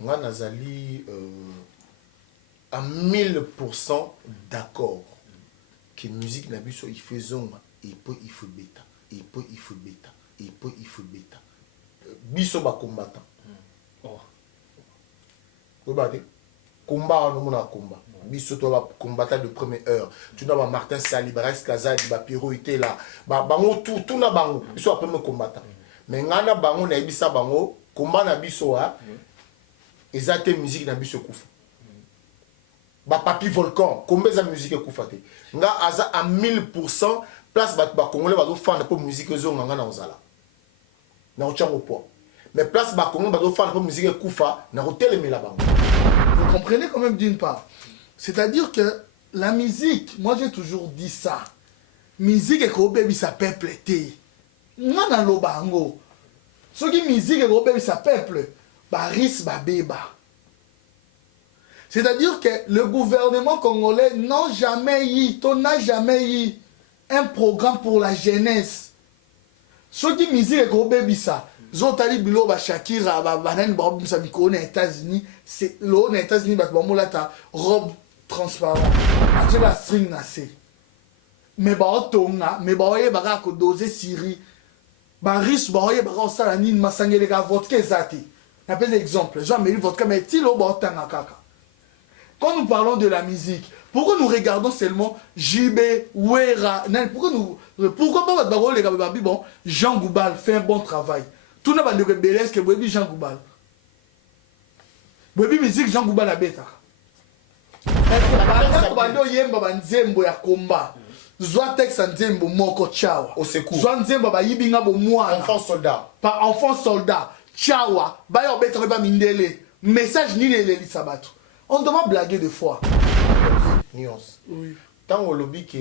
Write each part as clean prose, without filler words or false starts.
Moi, nazali à 1000% d'accord que musique n'a biso il fait zonga et puis il faut bêta et puis il faut bêta et puis il faut bêta biso ba combattant Oh. Vous battre combat on a combat biso to ba combattant de première heure tu n'as pas Martin Salibares Kazadi ba Piro était là ba bango tout na bango biso après me combattant mais ngana bango na bisa bango combat na biso a ezate musique na biso kufa ba papi volcan combien de musique ekufate nga aza à 1000% place ba congolais ba fan pour musique zo nga na ozala na ochango po mais place ba congolais ba fan pour musique ekufa na hotel la bango. Vous comprenez quand même d'une part, c'est-à-dire que la musique, moi j'ai toujours dit ça, musique est comme baby ça peuple té nga na lo bango so qui musique est comme baby ça peuple ba ris ba beba. C'est-à-dire que le gouvernement congolais n'a jamais eu un programme pour la jeunesse. Ceux qui misent les gros bébés ça, Zotali Bilo ba Shakira ba banane ba bisa mikro aux États-Unis, c'est l'eau aux États-Unis ba ba mola ta robe transparente. Tu la string nassé. Mais ba otonga, mais ba oye ba ko doser Syrie. Ba ris ba oye ba ko sala ni masangele ga vodka zati. N'appelle exemple, jamais vodka mais ti lo ba otanga kaka. Quand nous parlons de la musique, pourquoi nous regardons seulement JB, Ouera, pourquoi pas les gars, bon, Jean Goubal fait un bon travail. Tout le monde est que Webi Jean Goubal. Webi musique Jean Goubal a bêta. Zwa texte nzembo moko chawa. Au secours. Zwa nzembo ba yibinga bo mwana. Enfant soldat. Pas enfant soldat. Chawa. Ba yo bêta ba mindele. Message ni les sabato. On doit blaguer des fois. Nuance. Oui. Tant au lobby que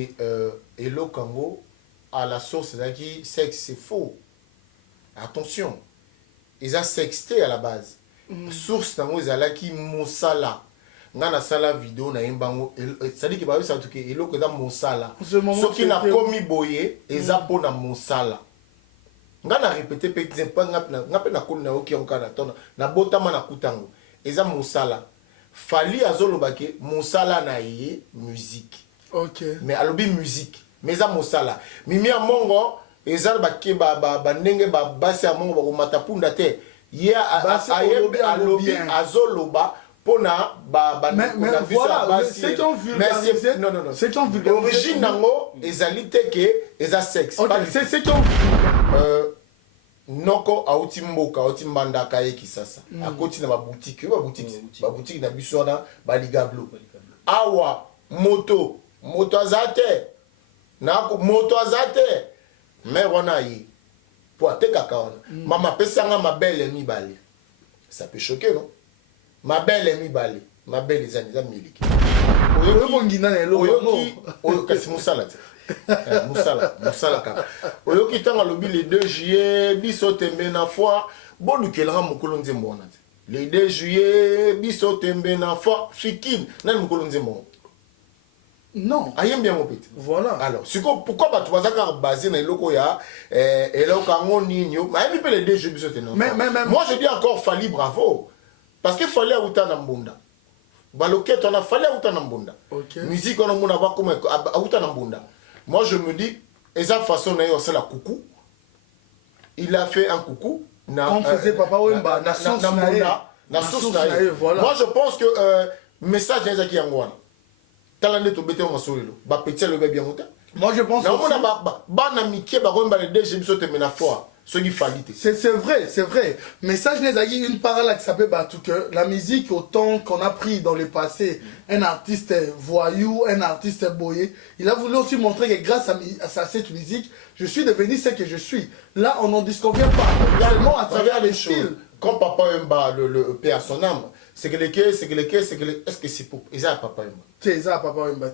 Hello Congo à la source c'est sexe c'est faux. Attention. Ils ont sexté à la base. Source tango ils ont qui mosala. Ngana sala vidéo na imbango ça dit que ba ça tout que Hello que dans mosala. Ce qui n'a commis boyer ils ont pour na mosala. Ngana répéter peut-être pas ngapena na kona oki onkana tona na botama na kutango. Ils ont mosala. Fali azolobake mosala na ye musique. OK. Mais alobi musique. Mais ça mosala. Mimi a mongo ezal bake ba ndenge ba basi a mongo ba matapunda te. Ye alobi azoloba pona ba mais voilà, ceux qui ont vulgarisé. Non. Ceux qui ont vulgarisé. L'origine nango ezali te ke eza sexe. OK, c'est ceux qui ont Noko auti mboka auti mbandaka ye kisasa akoti na ba boutique na biso na ba ligablo awa moto azate na moto azate mais wana yi po ateka kaona mama pesanga mabele mibale ça peut choquer non mabele mibale mabele za miliki oyo kasi musala te musala kaka oyoki tanga lobi le 2 juillet biso tembe na foi bolukelanga mokolo nzembo wana te le 2 juillet biso tembe na foi fikin nani mokolo nzembo non ayembi yango pete voilà alors siko pourquoi bato bazaka basé na eloko ya eloko yango nini ayembi pe le 2 juillet biso tembe na foi moi je dis encore Fali bravo parce que Fali auta na mbunda baloket on a Fali auta na mbunda musique on a mona ba comme auta na mbunda. Moi, je me dis, esa façon d'ailleurs, c'est la coucou. Il a fait un coucou. On faisait Papa Wemba, na source voilà. Moi, je pense que message est qui en talande to bete on solelo. Ba petit le bien monter. Moi, je pense que ba na mikie ba Wemba le déjà biso te mena foi. Ce qui fallait. C'est vrai. Mais ça, je n'ai pas une parole qui s'appelle tout que la musique, autant qu'on a pris dans le passé, un artiste voyou, un artiste boyé, il a voulu aussi montrer que grâce à cette musique, je suis devenu ce que je suis. Là, on n'en disconvient pas. Seulement à travers les styles. Comme Papa Wemba, le père à son âme, c'est que est-ce que c'est pour. Ils ont Papa Wemba. C'est ça, Papa Wemba.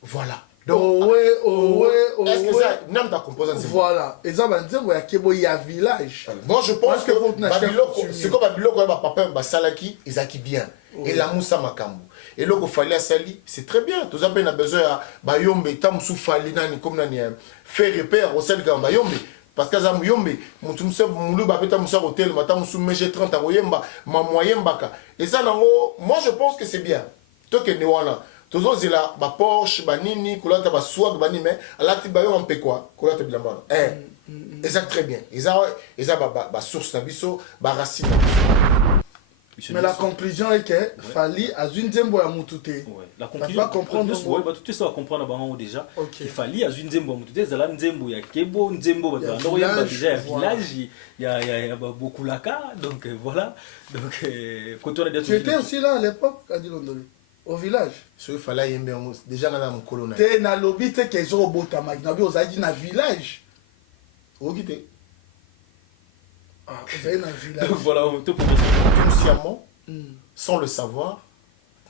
Voilà. Donc, est-ce que ça n'a pas composé? Voilà. Et ça va dire qu'il y a village. Moi, je pense que c'est comme Babylone, papa Salaki, ils ont bien. Et la Moussa Makambu. Et là, il fallait à Sali, c'est très bien. Tout ça, on a besoin de Bayombe, Tamsou Fali, comme on a fait repère au sel de Bayombe. parce que ça muyombe mutu musa mulu ba peta musa hotel mata musu meje 30 akoyemba ma moyen baka et ça nango moi je pense que c'est bien to que ne wana tozo zela ba Porsche ba nini kolata ba swag ba ni mais alati ba yo mpe quoi kolata bilamba et ça très bien et ça ba source na biso ba racine na biso. Mais la conclusion est que Fally a une zembo ya mutute. La conclusion, pas comprendre. Ouais, bah tout ça va comprendre avant déjà. Ok. Il fallait à une zembo mutute, zala nzembo ya kebo nzembo ba ndo ya déjà village, il y a beaucoup laka donc voilà. Donc quand on a déjà Tu étais aussi là à l'époque à Dilondoli au village. Ce fallait yembe déjà na mukolo na. Te na lobby te que zo bota magna bi ozali na village. Okité. Ah, ozali na village. donc voilà, tout pour Consciemment, sans le savoir,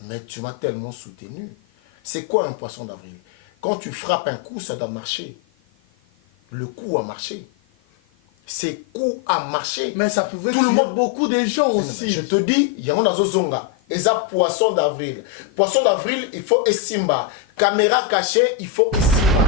mais tu m'as tellement soutenu. C'est quoi un poisson d'avril? Quand tu frappes un coup, ça doit marcher. Le coup a marché. C'est coup a marché. Mais ça pouvait tout le monde, beaucoup de gens aussi. Je te dis, il y a un zonga. Et ça, poisson d'avril. Poisson d'avril, il faut Essimba. Caméra cachée, il faut Essimba.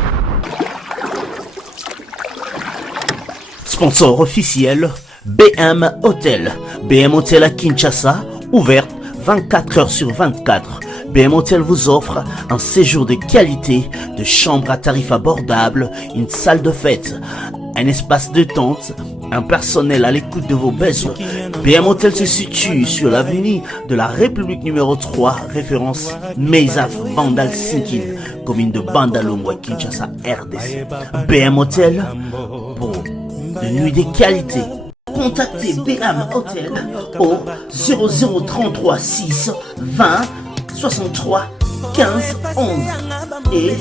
Sponsor officiel, BM Hotel. BM Hotel à Kinshasa, ouverte 24 heures sur 24. BM Hotel vous offre un séjour de qualité, de chambres à tarifs abordables, une salle de fête, un espace de tente, un personnel à l'écoute de vos besoins. BM Hotel se situe sur l'avenue de la République numéro 3, référence Meizaf Bandal Sinkin, commune de Bandalongwa, Kinshasa, RDC. BM Hotel pour de nuit de qualité. Contactez BM Hotel au 0033 6 20 63 15 11 et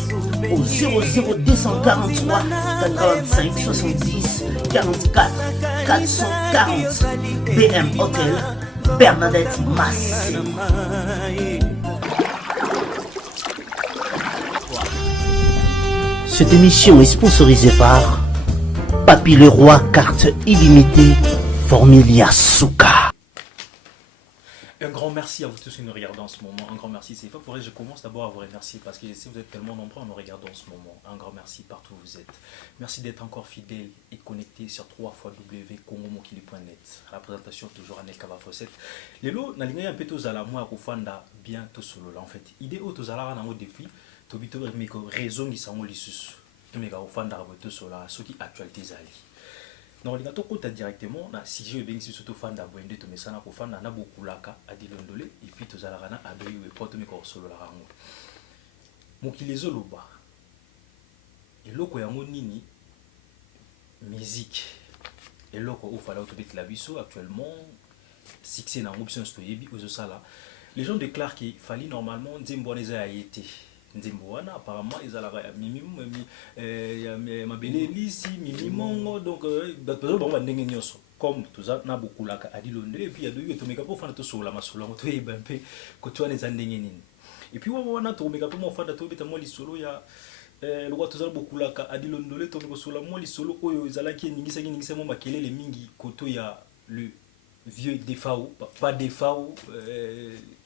au 00243 85 70 44 440. BM Hotel, Bernadette Massé. Cette émission est sponsorisée par Papy Leroy, carte illimitée, Formilia Souka. un grand merci à vous tous qui nous regardent en ce moment. Un grand merci. C'est pas pour ça que je commence d'abord à vous remercier parce que je sais que vous êtes tellement nombreux à nous regarder en ce moment. Un grand merci partout où vous êtes. Merci d'être encore fidèles et connectés sur www.congomokili.net. À la présentation, toujours Anel Kaba Fosset. Lelo, na linga un peu tous à la moi Rufanda bien tout solo là en fait. Idée au tous à la rana depuis. Tobito mais que raison qui s'en lissus. Mais que Rufanda tout solo là, ce qui actualité zali. Non, les gars, tu directement, si je vais surtout fan d'abonner, tu me sens pour fan d'ana beaucoup laka à dilondole et puis tu as la rana à deux et quand tu me corps solo la rango. Mon qui les oloba. Et loko ya nini musique. Et loko au fala autobit la biso actuellement succès na option stoyebi aux sala. Les gens déclarent qu'il fallait normalement nzembo neza ayete. Nzembo wana apparemment ils allaient mimi mabele lisi mimi mongo donc bato ba ndenge nyoso comme tout ça na beaucoup la adi londe et puis il y a deux to meka pour faire to sola masolo to yeba mpe ko to ane ndenge nini et puis wana to meka pour mo fanda to beta mo lisolo ya le wa to za beaucoup la adi londe to meko sola mo lisolo oyo ezalaki ningisa mo makelele mingi koto ya le vieux Defao pas Defao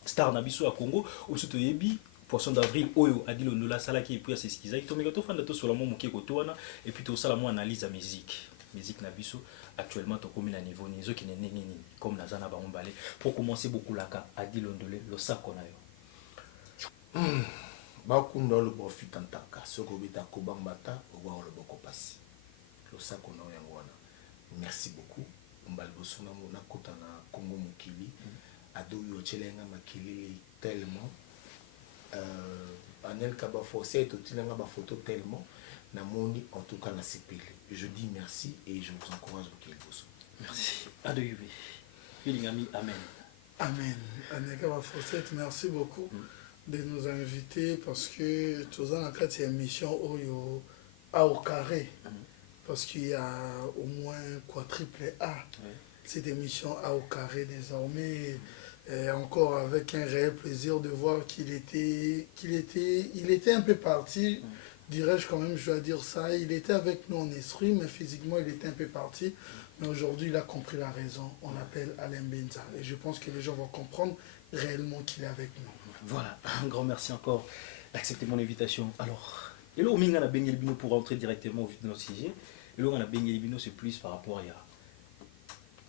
star na biso à Congo ou surtout yebi poisson d'avril oyo adi londola salaki et puis c'est ce qu'ils a to meka to fanda to sola mo moke koto wana et puis to sala mo analyse à musique na biso actuellement to comme na niveau nizo qui n'est nini comme na zana ba mbale pour commencer beaucoup laka adi londole lo sako na yo ba kunda le profit antaka soko bita ko bambata wa le boko pasi lo sako na yo wana merci beaucoup mbal bosuna mo na kota na Congo mokili ado yo chelenga makili tellement Anel Kaba Fosset to tinanga ba photo tellement na moni en tout cas na CPL. Je dis merci et je vous encourage beaucoup le boss. merci ado yubi filingami amen Amen. Anel Kaba Fosset, merci beaucoup de nous inviter parce que tous en cas c'est une mission au carré parce qu'il y a au moins quadruple A. C'est une mission A au carré désormais. Et encore avec un réel plaisir de voir qu'il était un peu parti, dirais-je quand même, je dois dire ça. Il était avec nous en esprit, mais physiquement il était un peu parti. Mais aujourd'hui il a compris la raison. On l'appelle Alain Benza. Et je pense que les gens vont comprendre réellement qu'il est avec nous. Voilà, un grand merci encore d'accepter mon invitation. Alors, hello Minga na Bengel Bino pour rentrer directement au vif de notre sujet. Et là, on a bien éliminé, c'est plus par rapport à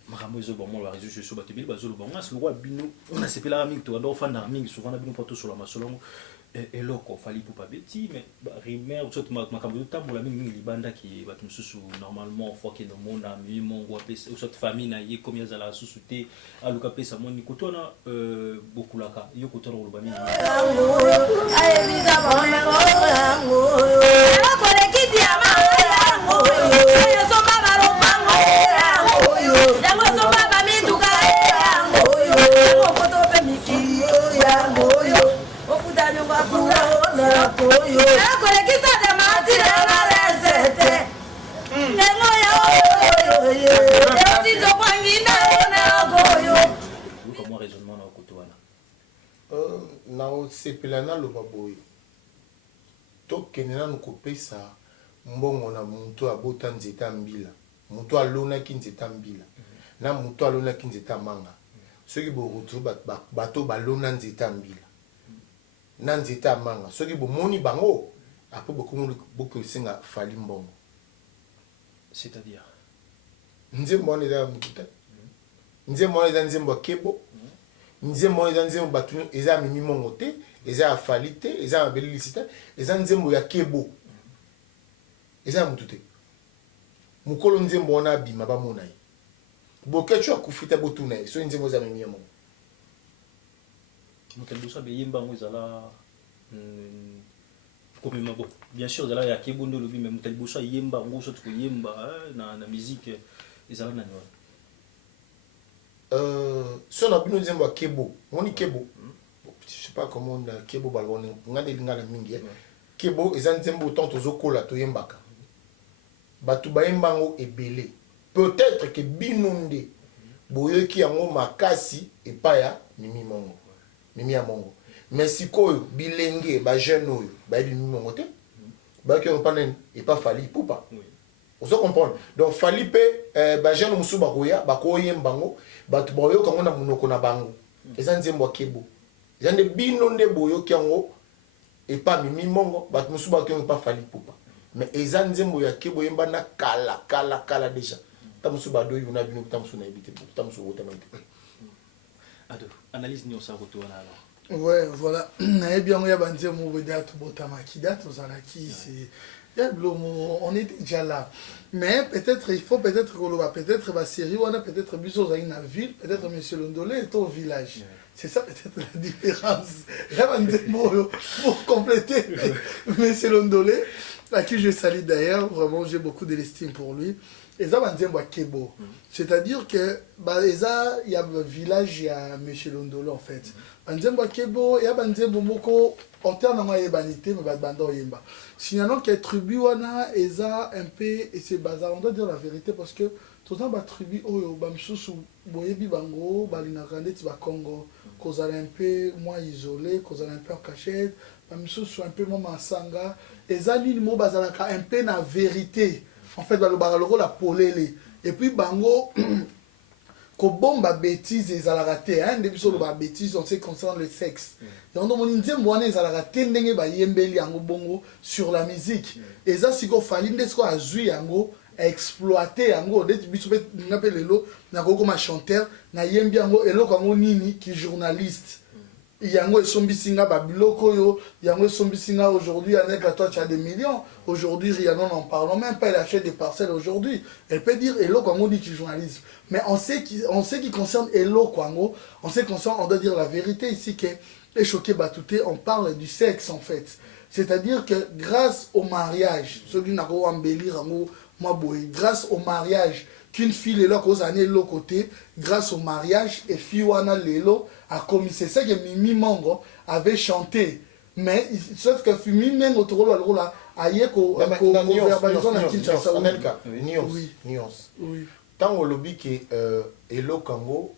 makambo ezo bango la réseaux sociaux bato bili bazolo bango c'est le roi bino on a sepela mingi to ando fanda mingi souvent na bino poto sur la masolongo et loko fali pour pas bêti mais rimer ou soit makambo tambola mingi libanda qui bato mususu normalement faut que dans monde ami mon ou apesa ou soit famille na ye comme yazala susute aluka pesa moni kotona beaucoup laka yo kotona oloba mingi ay biza mama ngo ala kole kiti ama yo so baba ro pango yango so baba mituka yango yango koto pe miki yango ofuta nyonga kula na koyo ala kole kisa de matira na resete nengo yo tizo kwangina na koyo comment raisonnement na koto wana na osepela naloba boye tokende nanu kopesa mbongo na moto abota nzete ya mbila moto alonaki nzete ya mbila na moto alonaki nzete ya manga soki boretrouve bato balona nzete ya mbila na nzete ya manga soki bomoni bango apres bokosenga fali mbongo c'est-à-dire nzembo wana eza ya motu te nzembo wana eza nzembo ya kebo nzembo wana eza nzembo bato eza ya mimi mongo te eza ya fali te eza ya belilisi te eza nzembo ya kebo eza ya motu te mokolo nzembo wana abima bamona ye bokeco akufi te botuna ye soki nzembo eza mimi ya mongo moto liboso abeyemba yango ezala komema bon bien sûr ezala ya kebondo olobi mais moto liboso ayemba yango soki koyemba na musique ezala nani wana so na bino nzembo ya kebo moni kebo je sais pas comment na kebo baloni ngande lingala mingi kebo eza nzembo autant tozokola toyembaka bato bayemba yango ebele peut-être que bino nde boyoki yango makasi epai ya mimi ya mongo mais sikoyo bilenge bajeune oyo bayebi mimi mongo te bayoki yango mpana epa fali pupa ozo comprendre donc fali mpe bajeune mosusu bakoya bakoyemba yango bato bayoka yango na monoko na bango eza nzembo ya kebo eza nde bino nde boyoki yango epa mimi mongo bato mosusu bayoki yango epa fali pupa mais eza nzembo ya kebo yemba na kala déjà ta mosusu badoyi na bino ta mosusu na ebite ta mosusu otama te ado analyse ni osa koto wana alors ouais voilà nayebi yango ya banzembo beda tobotamaki da tozalaki c'est on est déjà là mais peut-être il faut peut-être peut-être la série on a peut-être biso dans une ville peut-être monsieur Londolé est au village c'est ça peut-être la différence pour compléter monsieur Londolé à qui je salue d'ailleurs vraiment j'ai beaucoup de l'estime pour lui et ça banzembo kebo c'est-à-dire que il y a un village il y a monsieur Londolé en fait banzembo kebo ya banzembo moko autant na yebanité mais bando yemba sinon que tribu wana eza un peu et c'est bazar on doit dire la vérité parce que tout ça ba tribu oyo ba msusu boyebi bango balina grandeti ba Congo kozala un peu moins isolé kozala un peu en cachette ba msusu un peu moins masanga eza nini mo bazala ka un peu na vérité en fait ba lo la polele et puis bango kobomba bêtise ezalaka te nde biso loba bêtise on sait concerne le sexe yango moni nzembo wana ezalaka te ndenge bayembeli yango bongo sur la musique eza siko fali nde siko azwi yango exploiter yango ndeti biso mpe nga mpe lelo nakokoma chanteur nayembi yango eloko yango nini ki journaliste yango esombisi nga babiloko oyo yango esombisi nga aujourd'hui avec la toi tu as des millions aujourd'hui Rihanna n'en parlons même pas elle achète des parcelles aujourd'hui elle peut dire eloko yango dit journalisme mais on sait qui concerne eloko yango on sait concerne on doit dire la vérité ici que est choqué batouté on parle du sexe en fait c'est-à-dire que grâce au mariage ceux qui n'ont pas embellir yango moi boy grâce au mariage qu'une fille lelo cause année l'autre côté grâce au mariage et fille wana lelo a commis c'est ça que Mimi Mongo avait chanté mais sauf que Mimi Mongo toro là aye ko verbalisation na Kinshasa nuance tant au lobby que Elo Kango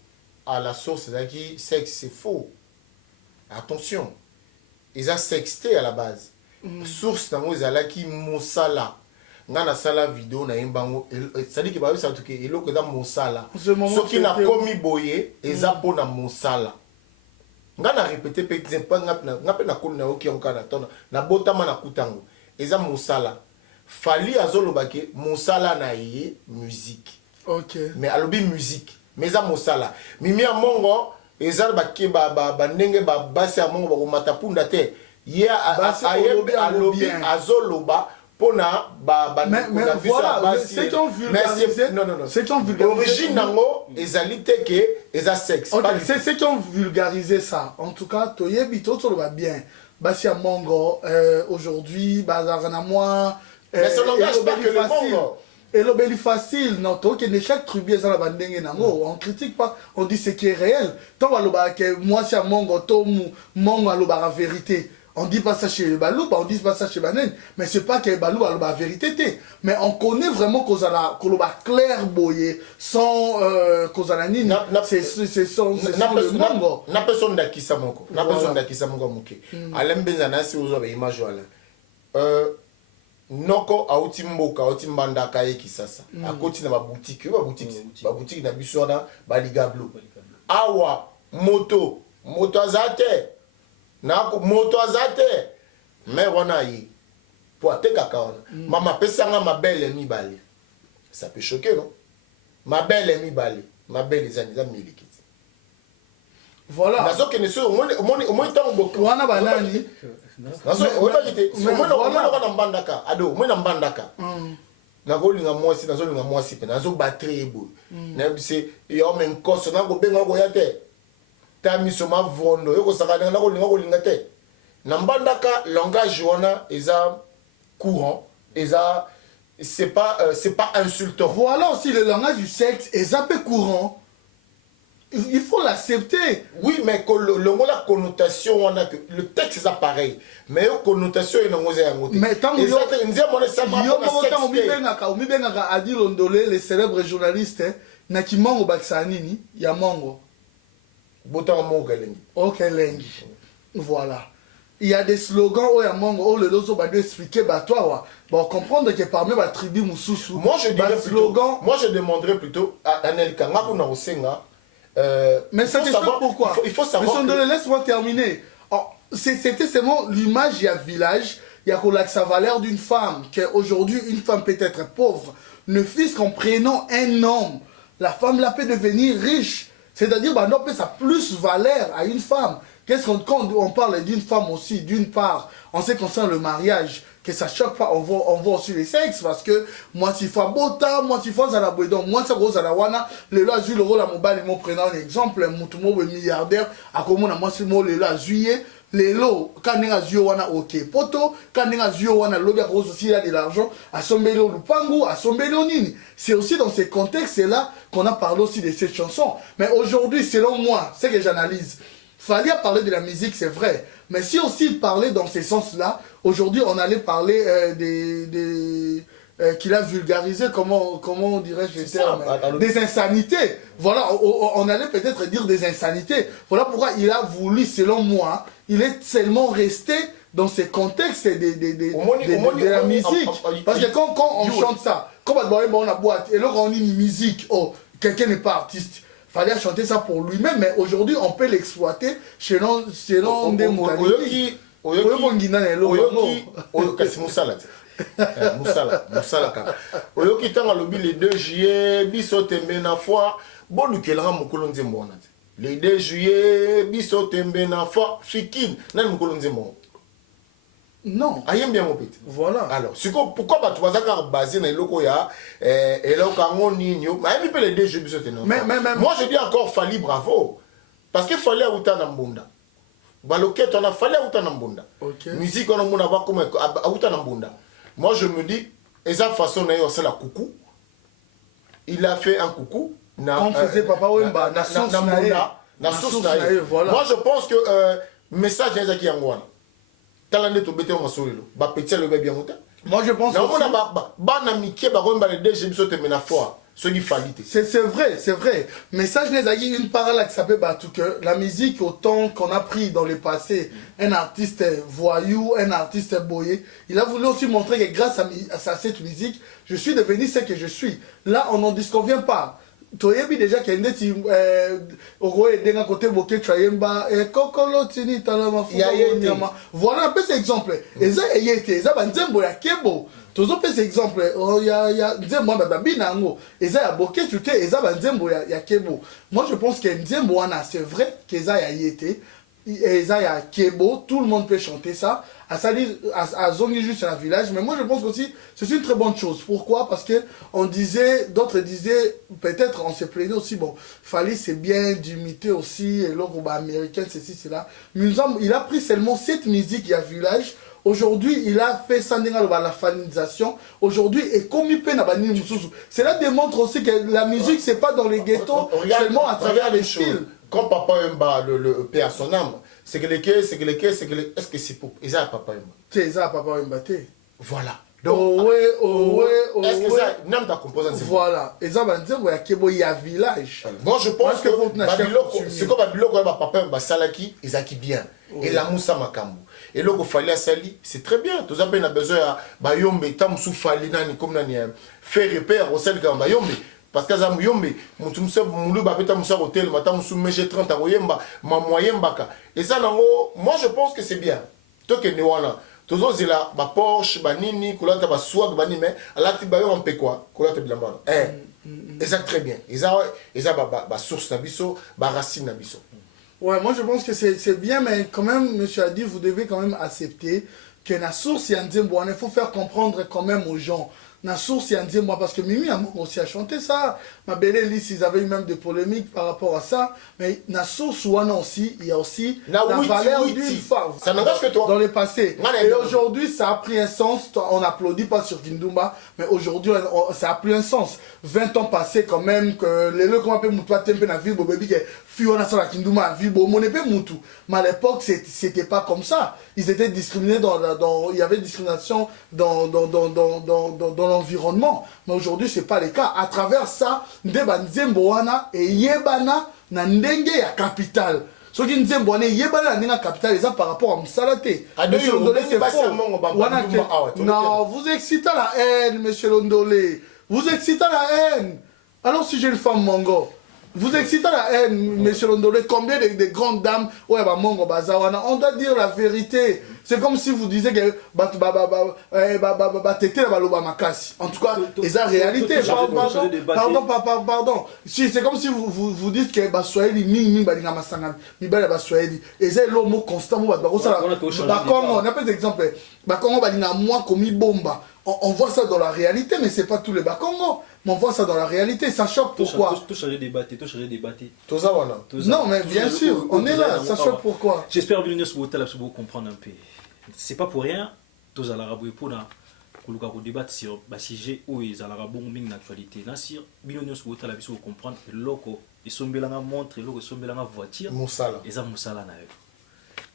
à la source c'est qui sexe c'est faux attention ils a sexté à la base source tango ezalaki mosala ngana sala vidéo na yembango c'est-à-dire que ba ça tout que eloko za mosala soki na komi boye eza pona mosala ngana répéter pe exemple ngape na kolo na oki onka na tona na botama na kutango eza mosala Fali azolobake mosala na ye musique. Ok. Mais alobi musique. Mais ça mosala. Mimi a mongo ezal bake ba ndenge ba basi a mongo ba matapunda te. Ye alobi azoloba pona ba mais voilà, ceux qui ont vulgarisé, non. Ceux qui ont vulgarisé. L'origine nango ezali te ke eza sexe. Ok, c'est ceux qui ont vulgarisé ça. En tout cas, toyebi to va bien. Basi a mongo aujourd'hui bazarana moi. Mais ce langage pas que le mongo. Et l'obéli facile, non, toi qui ne chaque tribu est dans la bandenge nango, on critique pas, on dit ce qui est réel. Tant que moi c'est mongo, to mongo aloba la vérité. On dit pas ça chez Balou, on dit pas ça chez Banen, mais c'est pas que Balou a la vérité. Mais on connaît vraiment qu'on a clair boyé, sans qu'on a nini. C'est le mongo. Na personne d'Akisa Moko. Na personne d'Akisa Moko Mouké. Alem Benzana, si vous avez image, Noko auti mboka auti mbandaka ye kisasa akoti na ba boutique na biso na baligablo awa moto azate na moto azate mais wana yi po ateka kaona mama pesanga mabele mibale ça peut choquer non mabele mibale mabele za miliki voilà nazo ke ne so au moins tant beaucoup wana banani nazo obakite so mwana na mbandaka ado mwana mbandaka nakolinga mwasi pe nazo battre ebo na bise yo men koso na go benga go yate tamiso ma vondo yo ko sakana na kolinga te na mbandaka langage wana eza courant eza c'est pas insultant. Voilà aussi le langage du sexe est un peu courant. Il faut l'accepter. Oui, mais la connotation, on a que le texte est pareil. Mais la connotation est non. Mais tant que a dit le célèbre journaliste, Nakimango Baksanini, Yamango. Botan Mongo Lengi. Ok, Lengi. Voilà. Il y a des slogans où Yamango, où le lozo va expliquer, bah toi, bon, comprendre que parmi la tribu Moussoussou, moi je demanderais plutôt à Anel Kanga pour nous Osenga. Mais ça t'explique pourquoi. Il faut savoir. Laisse-moi terminer. C'était seulement l'image, il y a village, il y a sa valeur d'une femme, qu'aujourd'hui une femme peut être pauvre, ne fût-ce qu'en prenant un homme, la femme là peut devenir riche. C'est-à-dire, bah, non, ça plus valeur à une femme. Quand on parle d'une femme aussi, d'une part, en ce qui concerne le mariage, que ça choque pas, on voit aussi les sexes, parce que moi, si faut bota, moi, si faut zalabouedon, moi, ça rose à la wana, le là, le rôle à mobile, ils m'ont pris un exemple, moutumo, milliardaire, à comment on a moi, c'est moi, le là, juillet, les lots, quand on a zio wana, ok, poto, quand on a zio wana, l'obia rose aussi, il a de l'argent, à sombelo lupango, à sombelo nini. C'est aussi dans ces contextes-là qu'on a parlé aussi de cette chanson. Mais aujourd'hui, selon moi, c'est que j'analyse. Fallait parler de la musique, c'est vrai. Mais si aussi parler dans ces sens-là, aujourd'hui, on allait parler qu'il a vulgarisé, comment dirais-je le terme, des insanités. Voilà, on allait peut-être dire des insanités. Voilà pourquoi il a voulu, selon moi, il est seulement resté dans ces contextes de la musique. Parce que quand on chante ça, comme on a boîte, et là on dit musique, oh, quelqu'un n'est pas artiste. Fallait chanter ça pour lui-même, mais aujourd'hui on peut l'exploiter selon des modalités. Oyoki tanga lobi le 2 juillet biso tembe na foi bolukelanga mokolo nzembo wana le 2 juillet biso tembe na foi fikin nani mokolo nzembo non ayem bien mopete voilà alors pourquoi batu bazaka basé na eloko ya eloko ngo ninyo ayemi pe le 2 juillet biso tembe moi je dis encore Fali bravo parce que Fali a uta na mbunda baloketo on a Fali a uta na mbunda musique on a mona ba comme a uta na mbunda. Moi je me dis esa façon na yo c'est la coucou il a fait un coucou na on faisait papa wemba na source na voilà. Moi je pense que message ezaki yangwana talande to bete mo solelo ba petit le bien monta. Moi je pense que ba na mikie ba wemba le DG biso te mena foi ce qui fallait. C'est vrai. Mais ça, je n'ai dit une parole qui s'appelle que la musique, autant qu'on a pris dans le passé, un artiste voyou, un artiste boyé, il a voulu aussi montrer que grâce à cette musique, je suis devenu ce que je suis. Là, on n'en disconvient pas. Toyebi déjà qu'il y a des côté boké chayemba et kokolo tini talama voilà un peu cet exemple. Et ça y était, ça banzembo ya kebo. tozopesa exemple ya nzembo wana babina yango eza ya boketu te eza banzembo ya kebo. Moi je pense que nzembo wana c'est vrai qu'eza ya ye te eza ya kebo, tout le monde peut chanter ça à zongi juste à la village, mais moi je pense aussi c'est une très bonne chose. Pourquoi? Parce que on disait, d'autres disaient, peut-être on se plaignait aussi, bon, fallait c'est bien d'imiter aussi l'ordre américain, ceci, cela, mais il a pris seulement cette musique à village. Aujourd'hui, il a fait ça la fanisation. Aujourd'hui, et comme il peut cela démontre aussi que la musique, c'est pas dans les ghettos, seulement à travers les styles. Quand Papa Wemba, le père à son âme, c'est que les quais, est-ce que c'est pour. Ils ont Papa Wemba. C'est ça, Papa Wemba. Voilà. Donc, est-ce que ça, n'a pas composé? Voilà. Et ça, il y a village. Moi, je pense que c'est comme Babylone, Papa Wemba, Salaki, ils ont qui bien. Et la Moussa Makambu. Et là, il fallait à Sali, c'est très bien. Tout ça, on a besoin de Bayombe, Tamsou Fali, comme on a fait repère au sel de Bayombe. Parce que ça Bayombe, mon Moulou Babeta Moussa Hôtel, Matam Sou Méje 30 à Oyemba, ma moyenne baka. Et ça, moi, je pense que c'est bien. Toi, que Néwana, tous autres, c'est là, ma Porsche, ma Nini, Koulata, ma Swag, ma Nime, à la Tibayon, on peut quoi? Koulata Bilamana. Et ça, très bien. Et ça, ma source Nabiso, ma racine Nabiso. Ouais, moi je pense que c'est bien, mais quand même, monsieur a dit, vous devez quand même accepter que la source, il faut faire comprendre quand même aux gens. La source, moi, parce que Mimi a aussi à chanter ça. Ma belle Elise, ils avaient eu même des polémiques par rapport à ça. Mais la source, aussi, il y a aussi la valeur d'une femme. Ça n'engage que toi. Dans le passé. Et aujourd'hui, ça a pris un sens. On n'applaudit pas sur Kindumba, mais aujourd'hui, ça a pris un sens. 20 ans passés quand même, que les gens qui m'appellent Moutoua Tempe na ville, Bobebi, que Fiona sur la Kindumba, ville, mon épée Moutou. Mais à l'époque, c'était pas comme ça. Ils étaient discriminés il y avait discrimination dans l'environnement. Mais aujourd'hui, c'est pas le cas. À travers ça, Ndeba Nzembo wana et Yebana na ndenge ya capital. Ce qui Nzembo wana Yebana na ndenge ya capital, c'est par rapport à Msalate. Monsieur Londolé, c'est faux. Non, vous excitez la haine, monsieur Londolé. Vous excitez la haine. Alors si j'ai une femme mongo, vous excitez la haine, monsieur Londolé. Combien de grandes dames, ouais, bah mongo bazawana. On doit dire la vérité. C'est comme si vous disiez que tété la baloba makasi. En tout cas, c'est la réalité. Pardon. C'est comme si vous dites que Baswahili ming balinga masangam, mibala Baswahili. Et c'est l'homme constant ba ça. On appelle des exemples. Bakongo balinga moi comme bomba. On voit ça dans la réalité, mais c'est pas tous les Bakongo. Mais on voit ça dans la réalité, ça choque pourquoi? Tout changer débatté. Non, mais bien sûr, on est là, ça choque pourquoi? J'espère que vous comprendre un peu. C'est pas pour rien, tous à l'arabe pour débattre sur le sujet où ils ont une actualité. Nasir, Bilonios Bota la vision comprendre que l'oko et son belanga montre, l'oko son belanga voiture, et ça Moussala na eux.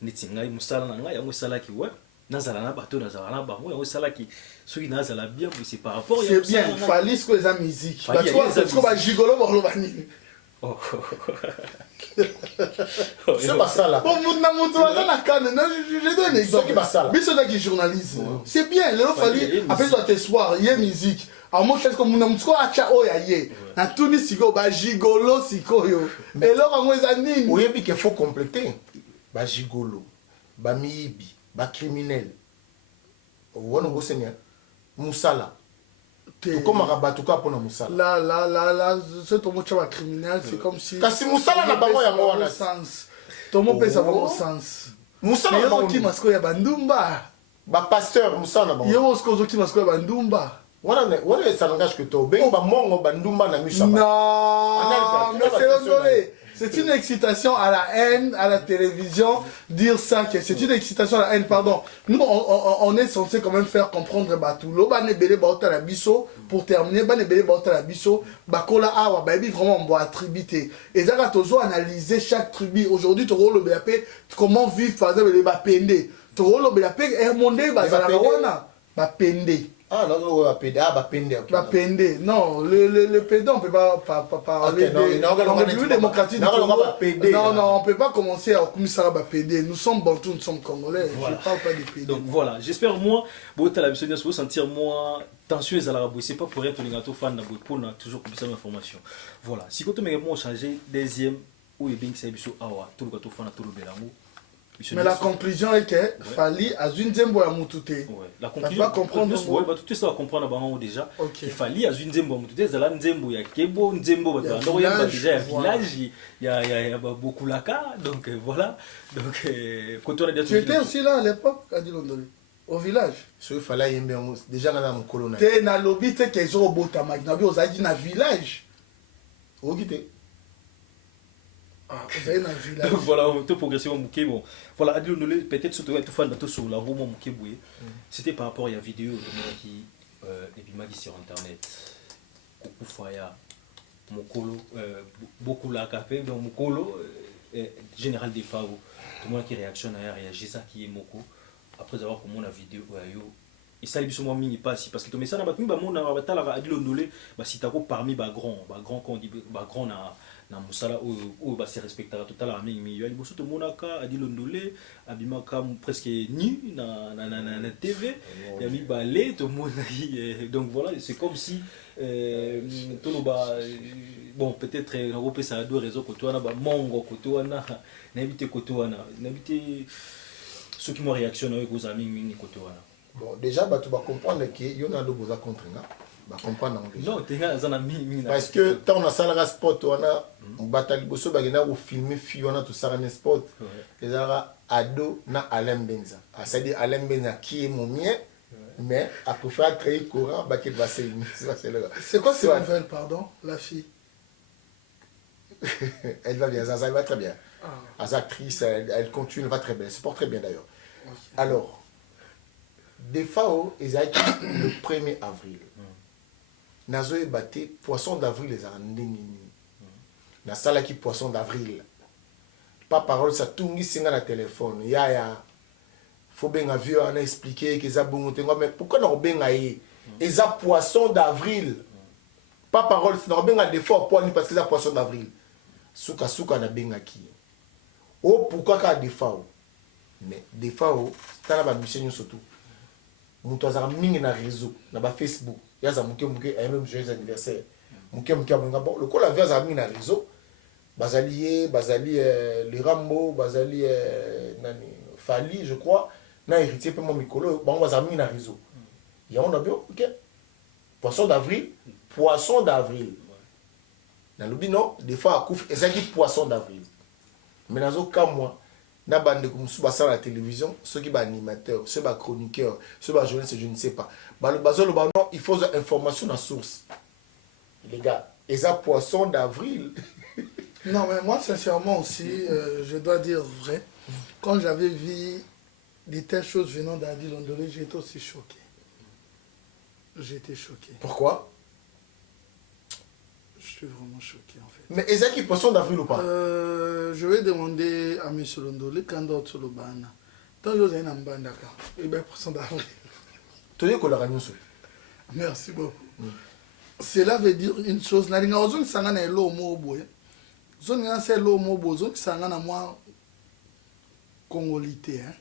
Netinga Moussala na ya Moussala qui ouais. Nazalana bateau nazalana bango ya Moussala qui celui nazala bien mais c'est par rapport. C'est bien, il fallait que les musique. Bah toi c'est trop ba gigolo borlo bani. C'est pas ça là. Bon, je donne un exemple. C'est qui journaliste. C'est bien, il fallait après ça t'espoir, il y a musique. Alors moi je fais comme on a acha oyaye. Na tuni siko ba gigolo siko yo. Et là on les anime. Oui, puis qu'il faut compléter. Ba gigolo, ba miibi, ba criminel. On go seigneur. Moussala. Comme un rabat, tout cas pour Moussala. Là, ce ton mot criminel, c'est comme si. Kasi Moussala n'a pas de sens. Ton mot peut avoir sens. Moussala n'a pas de sens. Il y a Bandumba. Ba pasteur Moussala n'a pas de sens. Il y a Bandumba. Voilà, ça n'engage que toi. Ben, Mongo Bandumba n'a pas. Non, c'est une excitation à la haine, à la télévision, dire ça, que c'est une excitation à la haine, pardon. Nous, on est censé quand même faire comprendre Batoulo, Banebele Baota la Bisso, pour terminer, Banebele Baota la Bisso, Bakola Awa, Baby, vraiment, on doit attribuer. Et ça, Tozo analyser chaque tribu. Aujourd'hui, tu le BAP, comment vivre, par exemple, les Bapende. Tu le BAP, et monter, Bazalawana, Bapende. Ah non, Bapende. Bapende. Non, le pédant, on ne peut pas parler de plus démocratique. Non, on ne peut pas commencer à commissaire Bapende. Nous sommes bantous, nous sommes congolais. Voilà. Je ne parle pas de pédant. Donc voilà, j'espère moi, vous sentir moins tension et à la c'est pas pour rien que les gâteaux fans pour toujours comme ça l'information. Voilà, si quand on m'a changé deuxième ou bien c'est biso awa tout le gâteau fan tout le belango Mais la conclusion est que Fali a une zembo ya mutute. Ouais. La Tu conclusion. vas comprendre. Ouais, bah tout ça va comprendre avant déjà. Ok. Il fallait à une zembo mutute, zala nzembo ya kebo, nzembo Il y a bah donc il y a village, déjà un voilà. village, il y a beaucoup laka, donc voilà. Donc quand on a des Tu étais aussi là à l'époque, à Dilondoli, au village. Ce fallait y aller déjà dans mon colonel. Tu es dans le lobby, tu es qu'ils ont au Botama, tu as dit dans le village. Où quitter? Ah, vous allez dans le village. Donc voilà, tout progressivement Mouké, bon. Voilà, Adil Ondolé, peut-être surtout tout fan de sur la roman Mouké Boué. C'était par rapport à la vidéo de moi qui et puis m'a dit sur internet. Coucou Faya, Mokolo, beaucoup la capé, donc Mokolo, général des FAO. Tout le monde qui réactionne à réagir ça qui est Moko. Après avoir comme la vidéo, et ça, il moi mini pas si parce que tu mets ça dans ma mon la Adil Ondolé, bah si t'as parmi bah grand quand on dit bah grand na musala o ba se respectera total la mingi mi yali boso to monaka Adil Ondolé abimaka presque nu na TV ya mi balé to mona donc voilà c'est comme si tout le bas bon peut-être on peut ça deux raisons que toi na ba mongo que toi na n'habiter que toi na n'habiter ceux qui m'ont réactionné avec vos amis mingi que toi na bon déjà bah tu vas comprendre que y en a d'autres à contre bah comprendre non tenga za na mingi parce que tant on a ça la sport on a batali boso bagena ou filmer fi on a tout ça na sport les ara ado na Alain Benza ça dit Alain Benza qui est mon mien mais à pour faire très courant bah qu'il va c'est C'est quoi ces nouvelles, pardon, la fille? elle va bien, ça va très bien. Ah. As actrice, elle continue, elle va très bien, elle se porte très bien d'ailleurs. Okay. Alors, des fois, ils ont le 1er avril. Nazo est battu, poisson d'avril, les andengini. Na sala qui poisson d'avril. Pas parole, ça tout sur le téléphone. Ya. Faut bien vieux on a expliqué que ça bon mais pourquoi on bien aïe et ça poisson d'avril pas parole c'est bien des fois pour parce que ça poisson d'avril souka na bien qui oh pourquoi ka des fois mais des fois ça la mission surtout muto azara mingi na réseau na ba Facebook ya za muke et même joyeux anniversaire muke bon le ko la via za mingi na réseau bazali les Rambo bazali nani Fali je crois na héritier pe mon mikolo ba on va mis na réseau ya on a bien OK poisson d'avril na lobi non des fois akouf ezaki poisson d'avril mais nazo ka moi na bande comme sous basa la télévision ceux qui ba animateur ceux ba chroniqueur ceux ba journaliste je ne sais pas ba le bazolo ba non il faut information na source les gars eza poisson d'avril. Non mais moi sincèrement aussi je dois dire vrai quand j'avais vu des telles choses venant d'Adil Ondolé, j'étais aussi choqué. J'étais choqué. Pourquoi? Je suis vraiment choqué en fait. Mais est-ce qu'il poisson d'avril ou pas? Je vais demander à M. Ondolé quand d'autres le bana. Tant que vous avez un bandaka, et bien poisson d'avril. Tu dis qu'on l'a gagné. Merci beaucoup. Cela veut dire une chose. Na linga ozoni sangana elo mobo. Zoni na se elo mobo, zoni sangana moi congolité hein.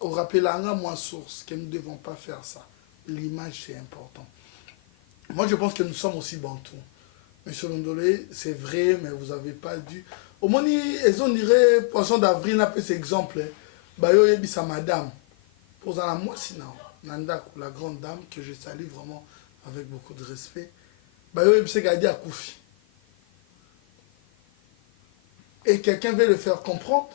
On rappelle à moi source que nous ne devons pas faire ça. L'image, c'est important. Moi, je pense que nous sommes aussi bantous. Monsieur Ondolé, c'est vrai, mais vous n'avez pas dû... Au moins, ils ont dirait, poisson d'avril, on a fait cet exemple. Bayo Yebisa Madame. Pour la moi, sinon, Nanda, la grande dame, que je salue vraiment avec beaucoup de respect. Bayo Yebisa Gadi à Koufi. Et quelqu'un veut le faire comprendre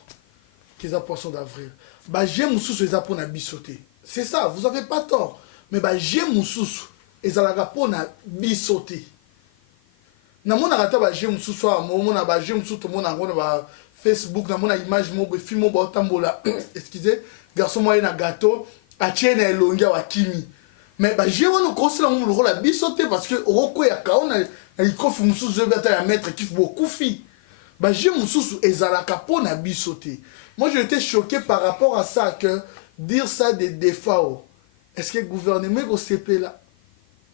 qu'ils ont poisson d'avril. Bah j'ai mon sous les apôtres bisoté. C'est ça, vous avez pas tort. Mais bah j'ai mon sous les apôtres bisoté. Na mon arata bah j'ai mon sous soit mon na bah j'ai mon sous tout mon ngona ba Facebook na mon image mo be film ba tambola. Excusez, garçon moi na gâteau a tienne elongia wa kimi. Mais bah j'ai mon ko sala mon rôle bisoté parce que roko ya kaona il kofi mon sous je bata ya mettre qui beaucoup fi. Bah j'ai mon sous ezalaka pona bisoté. Moi, j'ai été choqué par rapport à ça, que dire ça des défauts. Est-ce que le gouvernement au CP là,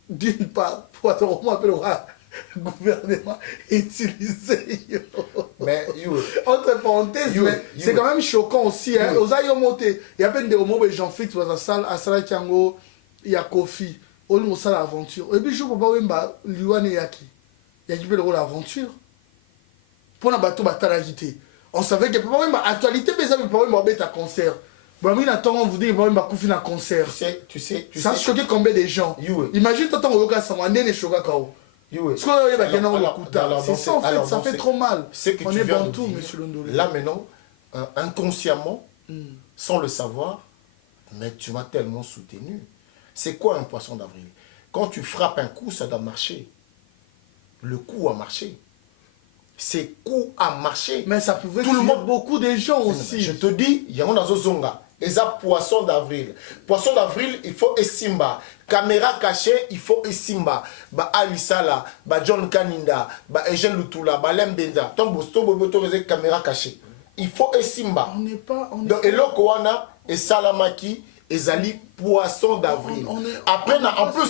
d'une part, pour être au moins le gouvernement utilisé. Mais, entre parenthèses, c'est quand même choquant aussi. Hein. Aux ayomoté, il y a peine des moments où j'en fixe dans la salle, à Salah Kiango, il y a Kofi, on nous ça l'aventure. Et puis, je ne peux pas voir Liwane Yaki. Il y a qui peut le rôle l'aventure. Pour la bateau, il y a On savait que papa même actualité mais ça me papa même ta concert. Bon mais on vous dit papa même coufi na concert. Tu sais Ça choquait combien de gens. Imagine toi on yoka ça mandé les choka kao. C'est ça en fait, ça fait trop mal. On est bon tout monsieur Londolé. Là maintenant inconsciemment sans le savoir mais tu m'as tellement soutenu. C'est quoi un poisson d'avril? Quand tu frappes un coup, ça doit marcher. Le coup a marché. C'est coup a marché. Mais ça pouvait tout le monde, beaucoup de gens aussi. Je te dis, il y a un zonga. Et ça, poisson d'avril. Poisson d'avril, il faut Esimba. Caméra cachée, il faut Esimba. Ba Alisala, ba John Kaninda, ba Eugène Lutula, ba Lembenda. Tant bosto boboto caméra cachée. Il faut Esimba. On n'est pas. Donc, et l'Okoana, et Salamaki, et Zali, poisson d'avril. Après,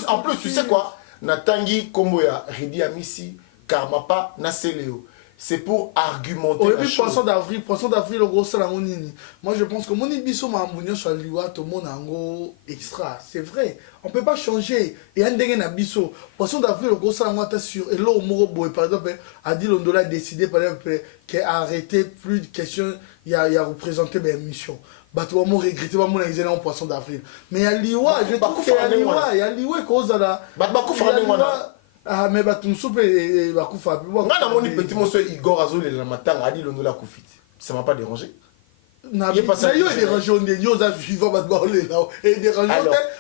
en plus, tu sais quoi? Natangi, Komboya, Ridi Amisi, Karmapa, Naseleo. C'est pour argumenter la chose. Poisson d'avril, au gros, c'est la monini. Moi, je pense que mon ibiso m'a amené sur liwa, tout le monde a un gros extra. C'est vrai. On ne peut pas changer. Et un dégain abisso. Poisson d'avril, au gros, c'est la moitié sûr. Et là, au Morobo, par exemple, a dit l'Ondola a décidé, par exemple, qu'il a arrêté plus de questions. Il a représenté mes missions. Bah, tu vas me regretter, moi, mon examen en poisson d'avril. Mais il y a liwa, je trouve qu'il y a liwa, cause à la. Ah mais bah tu soupe et bah kufa. Moi na moni petit monsieur Igor Azol le matin a dit l'ondola kufit. Ça m'a pas dérangé. Na yo est dérangé on est yo za vivant bah là et dérangé.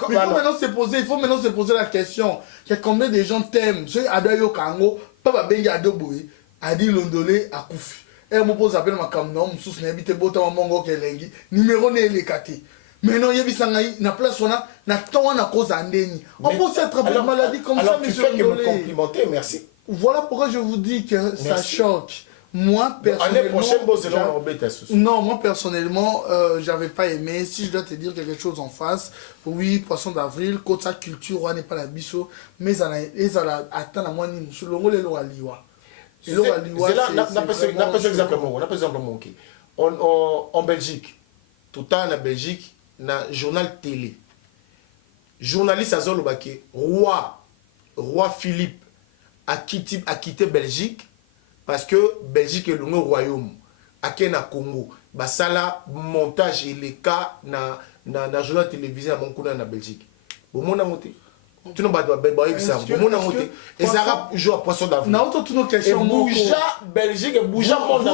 Mais il faut maintenant se poser la question. Il y a combien de gens t'aiment? Je adayo kango papa bengi adoboui a dit l'ondolé a kufi. Et me pose appel ma camnon sous n'habite bota mongo kelengi numéro né les kati. Mais non, il y a une place où on a cause andeni. On peut s'attraper une maladie comme ça, mais je vais me complimenter, merci. Voilà pourquoi je vous dis que ça choque. Moi, personnellement, j'avais pas aimé. Si je dois te dire quelque chose en face, oui, poisson d'avril, côte sa culture, on n'est pas la bisso, mais ça a atteint la moitié. Sur le mot, c'est exactement. En Belgique, tout le temps en Belgique, na journal télé journaliste azolobaki roi Philippe a quitté Belgique parce que Belgique est le royaume à na Congo basala montage et les cas na journal télévisé à mon na Belgique bon mon amoté tu n'as pas de ça mon amoté et ça rap joue à poisson d'avril na autre toutes nos questions bouja Belgique et bouja monde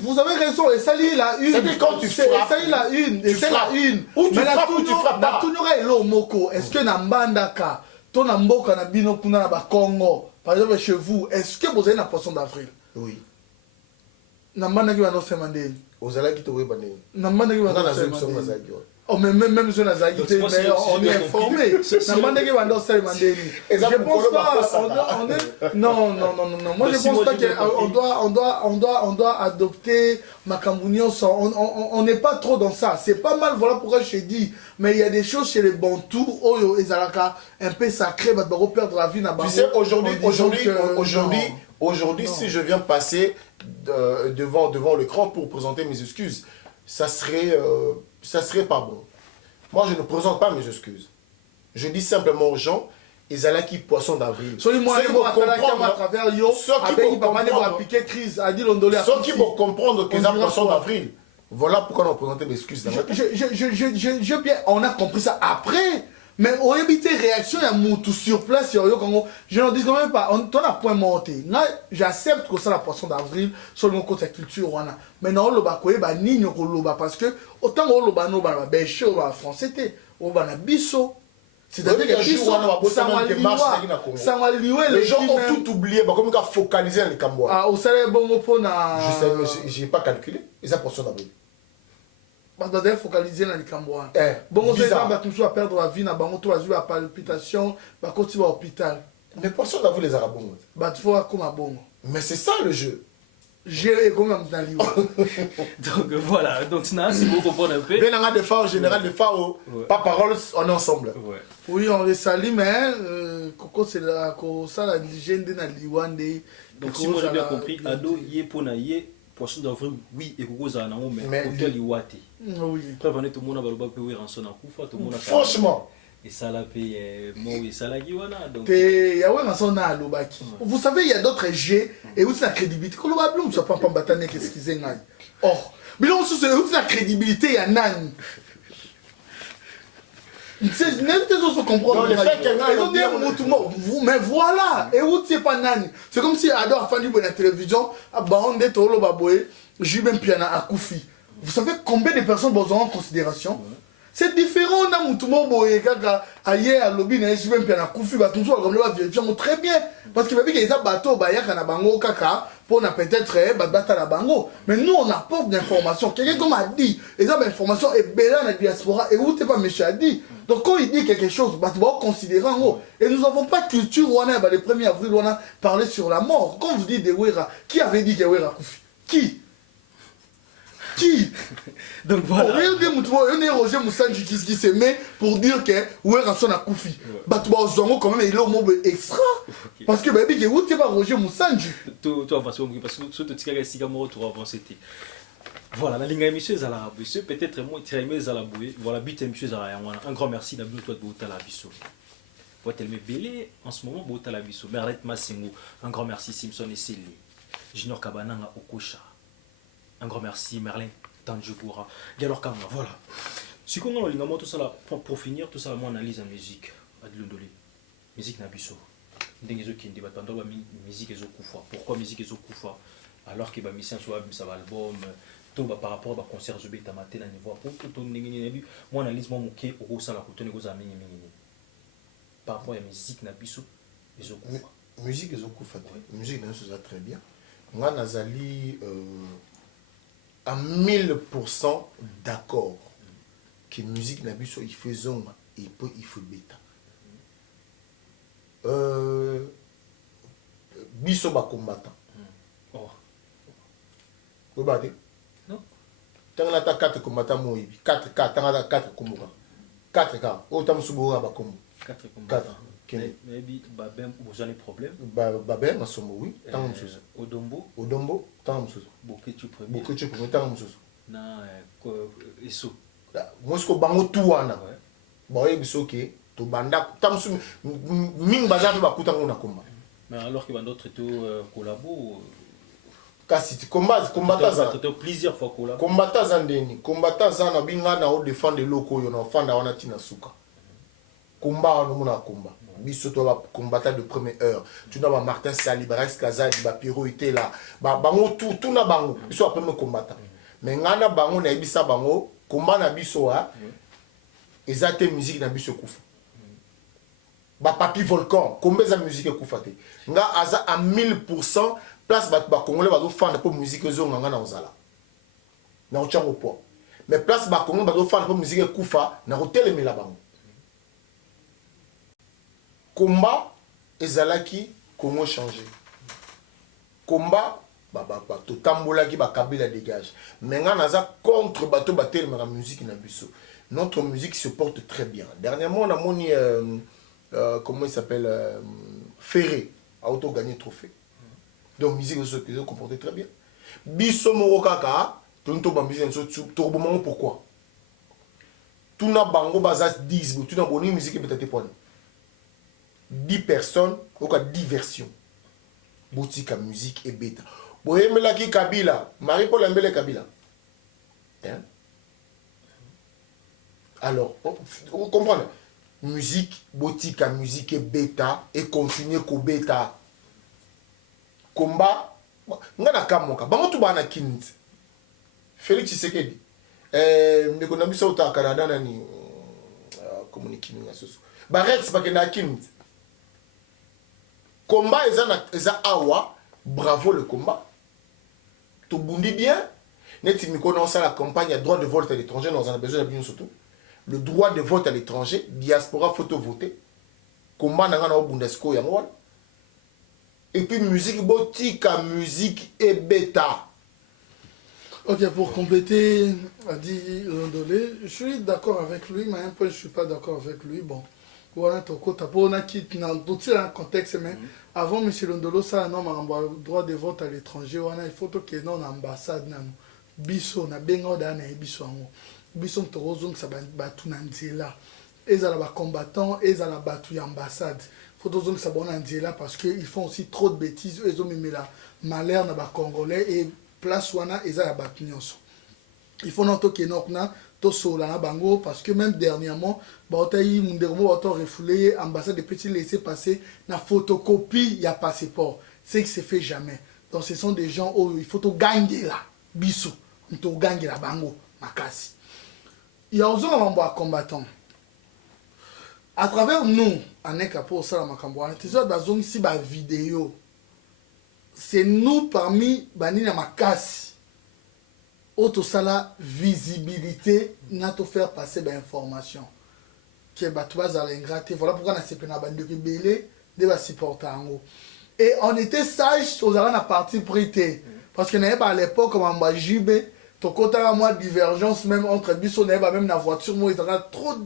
vous avez raison et ça lit la une c'est quand tu frappes ça lit la une et c'est la une ou tu frappes ou tu frappes pas tout n'aura elo moko est-ce que na mbandaka ton na mboka na bino kuna na ba Congo par exemple chez vous est-ce que vous avez na poisson d'avril oui na mbandaki ba no semandeni ozalaki to webane na mbandaki ba no semandeni oh, même si on a zaïté, mais on est informé. Je pense pas. Non. Moi, je pense pas qu'on doit adopter Makambounion. On n'est pas trop dans ça. C'est pas mal, voilà pourquoi je t'ai dit. Mais il y a des choses chez les Bantous, un peu sacré, bah, perdre la vie. Tu sais, aujourd'hui, si je viens passer devant l'écran pour présenter mes excuses, ça serait pas bon. Moi, je ne présente pas mes excuses. Je dis simplement aux gens, ils allaient qui poisson d'avril. Ceux qui vont comprendre qu'ils ont poisson d'avril. Voilà pourquoi on a présenté mes excuses. On a compris ça après. Mais on évite réaction, il y a tout sur place. Je ne dis quand même pas, on a point monté. J'accepte que ça la poisson d'avril sur le côté culture. Mais non, le bas ni parce que autant on le bêche au français, on va bisso. C'est-à-dire que les gens ont tout oublié, comme ils ont focalisé les Cambois. Ah, au salaire bon pour na. Je sais, mais je n'ai pas calculé. Et ça poisson d'avril. Bah, focaliser dans les Cambois. Bon, on va toujours à perdre la vie, na bango to azu à palpitation, bah continuer à l'hôpital. Mais poisson d'avril les arabes. Bah tu vois comme un bon. Mais c'est ça le jeu. J'ai comme un dans Donc voilà, donc si vous comprenez un peu. Bien on a des FAO général des FAO, pas parole, on est ensemble. Ouais. Oui, on les salue mais Coco c'est la ça la légende de Liwande. Donc si moi j'ai bien compris, ado yé pona yé poisson d'avril oui et Coco za na mais hôtel Liwate. Oui. Prévenez tout le monde à baloba pe oui rançon na kufa tout le monde. Franchement, Et ça l'a payé, moi, et ça l'a guiwana. Donc, vous savez, il y a d'autres jeux et où c'est la crédibilité. Quand on va appeler, on ne soit pas batané, qu'est-ce qu'ils aient. Or, mais là, on se dit, la crédibilité, il y a nan. C'est comprendre. Le fait qu'il y a mais voilà, et où c'est pas nan. C'est comme si Ado a fallu la télévision, à Baron de Tolo Baboé, j'ai même piana à Koufi. Vous savez combien de personnes vous ont en considération? C'est différent dans Moutoumou Boye, kaka, ailleurs à lobby, j'ai même piana Koufi, bah tout ça, comme le va vérifier très bien. Parce qu'il va dire qu'il y a des bateaux, bah, il y a un bango, kaka, pour peut-être battre la bango. Mais nous, on apporte d'informations. Quelqu'un comme a dit, et ça, l'information est belle dans la diaspora, et où t'es pas monsieur a dit. Donc quand il dit quelque chose, bah, tu vas considérer en haut. Et nous n'avons pas culture, on a, bah, le 1er avril, on a parlé sur la mort. Quand vous dites de Wera, qui avait dit que Wera Koufi? Qui? Donc voilà. On est Roger Moussanji qui s'aimait pour dire que Wera son a Koufi. Bah, tu vas aux hommes quand même, il est au mot extra. Parce que, bah, il dit que tu pas Roger Moussanji. Toi, parce que surtout, tu as dit que tu as avancé. Voilà, la ligne monsieur Zala Bisso, peut-être moi, tu as aimé Zala Boué. Voilà, but monsieur Zala. Un grand merci d'abord toi de Boutala Bisso. Pour tellement belé en ce moment, Boutala Bisso. Merlet Massengo, un grand merci Simpson et Célie. Junior Kabananga Okosha. Un grand merci Merlin Tanjugura. Galor Kanga, voilà. Si on a tout ça là, pour finir, tout ça, moi analyse en musique. Adlundoli. Musique Nabisso. Dengezo qui débat pendant la musique et Koufa. Pourquoi musique et Koufa? Alors que les musiciens sont sur l'album, par rapport au concert de Tamate, moi analyse mon moqué au Sala Koutone aux amis. Par rapport à la musique Nabisso et Koufa. Musique et Koufa. Musique c'est très bien. Moi Nazali à 1000% d'accord que musique Nabisso il faisons et puis il faut bêta. Biso ba combattant. Oh. Vous battez? Non. Tant là 4 combattants moibi. 4 4 combattants. 4 cas. Autant subora ba combo. 4 combattants. Mais Babem vous avez problème? Babem masomo oui. Tant mususu. Odombo tant mususu. Boketu premier. Boketu premier tant mususu. Na eso. Moi ce que bango tout wana. Bon et biso ke to banda tant mususu ming bazato ba kutango na komba. Mais alors qu'il y a d'autres collabos. Kasi combattant ça plusieurs fois collabo. Combattant ça ndeni. Combattant ça na binga na o défendre loko yo na fanda wana tina suka. Combat no mona combat. Biso to ba combattant de première heure. Tu n'as pas Martin Salibarex Kazadi ba Piro était là. Ba bango tout na bango. Biso après me combattant. Mais ngana bango na ebisa bango combat na biso a. Ezate musique na biso kufa. Ba papi volcan combien de musique kufate nga aza à 1000% place ba congolais ba zo fanda pour musique zo nga na ozala na ochango po mais place ba congolais ba zo fanda pour musique kufa na hotel mela bango combat ezalaki Congo changer combat ba to tambola ki ba kabila dégage mais nga naza contre bato batel ma musique na biso notre musique se porte très bien dernièrement on a moni comment il s'appelle Ferré a auto gagné trophée donc musique se comportait très bien biso moko kaka tonto ba musique so turbo mongo pourquoi tout na bango baza 10 tout na boni musique peut-être point 10 personnes au cas diversion boutique musique et bêta boyemela ki Kabila Marie-Paul Mbele Kabila hein alors vous comprenez musique boutique à musique et bêta et continuer ko bêta combat ngana kamoka bango tu bana kinit Félix Tshisekedi ndeko na biso uta Canada nani communiquer na soso ba Rex ba kena kinit combat eza awa bravo le combat to bundi bien net mi connaissant la campagne à droit de vote à l'étranger nous en a besoin de bien surtout le droit de vote à l'étranger, diaspora photo voter, combat n'a pas Bundesco yango. Et puis musique boutique, musique et bêta. Ok, pour compléter, Adi Rondolé, je suis d'accord avec lui, mais un peu je suis pas d'accord avec lui. Bon, voilà, on a quitté dans tout un contexte, mais avant M. Rondolo, ça a un droit de vote à l'étranger, il faut que non ambassade, biso na bengo da na biso ango. Bisson Torozong ça va tout là ezala ba combattants, ezala batu ya ambassade. Faut que ça bon là parce que ils font aussi trop de bêtises, ils ont mis la malheur na ba congolais et place wana ezala batu nyonso. Il faut non to kenokna to sola na bango parce que même dernièrement ba otayi munderomo auto refoulé ambassade de petit laisser passer na photocopie ya passeport. C'est que c'est fait jamais. Donc ce sont des gens où il faut to gagner là biso, to gagner la bango makasi. Il y a aussi un combattant. À travers nous, en Ekapo, ça, la vidéo. C'est nous parmi Banina Makasi. Auto sala visibilité, n'a pas faire passer l'information. Que Batouaz a l'ingraté. Voilà pourquoi on a séparé la bande de Belé, de supporter en haut. Et on était sages aux arènes à partir prêté. Parce qu'on n'avait pas à l'époque, comme en Bajibé, ton côté à moi, divergence même entre Bissot, n'avait pas même la voiture, moi, il y a trop de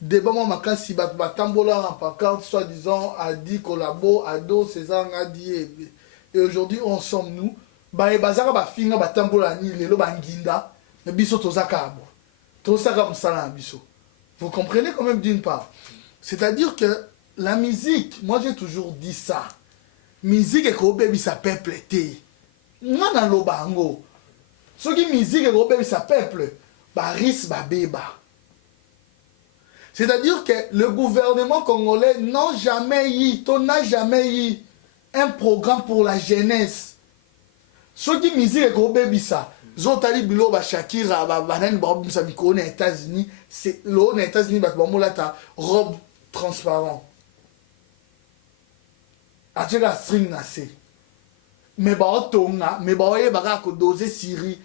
débat, moi, ma si Batambola en pancarte, soi-disant, a dit collabo, ado, César, a dit, et aujourd'hui, on sommes nous, bah, et bazara, bah, finga, Batambola, ni, lelo, banginda, mais Bissot, tozaka, tozaka, msala, Bissot. Vous comprenez quand même d'une part. C'est-à-dire que la musique, moi, j'ai toujours dit ça. Musique, et que baby, ça peuple, té. Moi, dans le bango. Ce qui musique, et que ça peuple, bah, risque, bah, béba. C'est-à-dire que le gouvernement congolais n'a jamais eu un programme pour la jeunesse. Ce qui musique est bébé ça. Zotali bilo ba Shakira ba banane ba robe ça miko aux États-Unis, c'est aux États-Unis ba mola ta robe transparent. Atela string na se. Mais ba otonga, mais ba oye ba ko doser Syrie.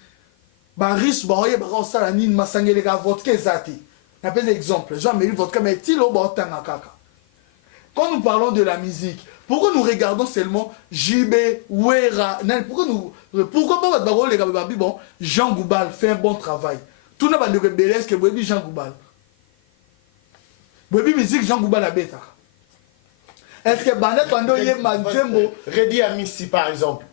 Ba risque ba oye ba ko sala ni masangele ka vodka zati. N'appelle exemple, Jean Méry vodka mais tilo ba otanga kaka. Quand nous parlons de la musique, pourquoi nous regardons seulement JB, Wera, pourquoi pas les gars, bon, Jean Goubal fait un bon travail. Tout n'a pas de bellesse que Webi Jean Goubal. Webi musique Jean Goubal a bêta. Est-ce que Bandet Pando Yemba Zembo Redi Amissi par exemple.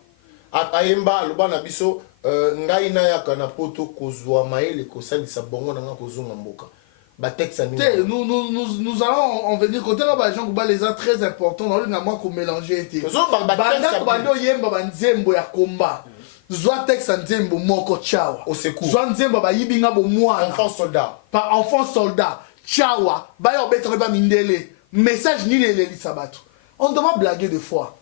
À Yemba, le ban abisso, Ngaïna Yakana Poto Kozwa Maël, Kosali Sabongo Nanga Kozunga Mboka. Nous allons en venir côté là Jean Goubal les a très importants dans le nama qu'on mélanger était. Banda Bando Yemba Banzembo ya combat. Zwa texte Nzembo moko chawa. Au secours. Zwa Nzembo ba yibinga bo mwana. Enfant soldat. Par enfant soldat. Chawa. Ba yo betre ba mindele. Message ni les sabatu. On doit pas blaguer de fois.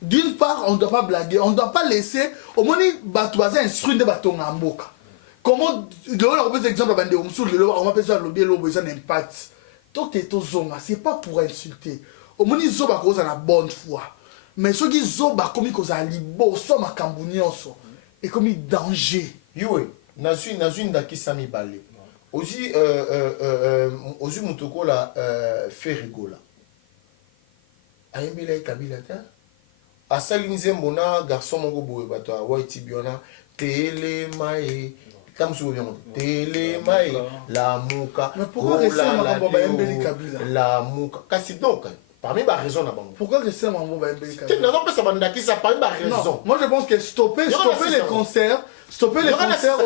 D'une part, on ne doit pas blaguer, on ne doit pas laisser au moins batouazer instruire de baton en boca. Comment on peut exemple on va faire le bien un impact. Tout est au zonga, c'est pas pour insulter. Au moins ils ont cause la bonne foi. Mais ceux qui ont comme cause à libo, sont ma cambonioso et comme danger. Yue, nazu ndaki sami balé. Aussi aussi mutoko la fait rigola. Ayembela kabila ta. Asali nzembo na garçon mongo boye bato a waiti biona tele mai. Comme si vous voulez télé maï la mouka. Mais pourquoi rester à Mbembeli Kabila? La mouka. Kasi donc parmi les raisons là. Pourquoi rester à Mbembeli Kabila? Tu n'as pas ça bandaki ça parmi les raisons. Moi je pense que stopper les concerts, Non,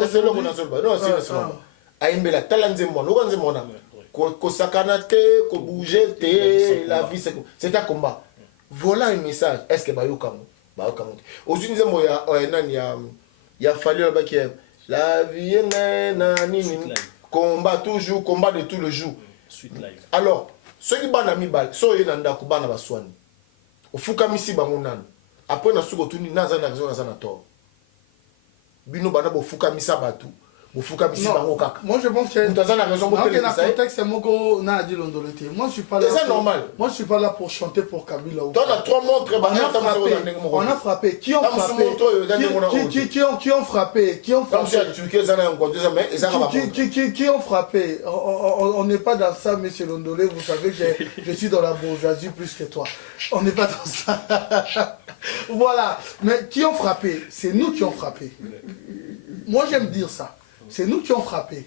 c'est non. Aimbela talanze mo, no kanze mona. Ko sakana te, ko bouger te, la vie c'est un combat. Voilà un message. Est-ce que bayoka mo? Bayoka mo. Aujourd'hui nzembo ya nani ya fallu là qui la vie est nani combat toujours combat de tout le jour. Suite live. Alors, ceux qui ban ami bal, so yena ndako bana baswani. Ofuka misi bango nani. Après na suko tuni naza na raison naza na tort. Bino bana bo fuka misa batu. Bo fuka misi bango kaka. Moi je pense que naza na raison bo tele ça. Contexte c'est moko na dit l'ondolité. Moi je suis pas là. C'est normal. Moi je suis pas là pour chanter pour Kabila. Toi on a 3 montres on a frappé. Qui ont frappé? Qui ont frappé? Qui ont frappé? On n'est pas dans ça, monsieur Londolé. Vous savez que je suis dans la bourgeoisie plus que toi. On n'est pas dans ça. Voilà. Mais qui ont frappé? C'est nous qui ont frappé. Moi j'aime dire ça. C'est nous qui ont frappé.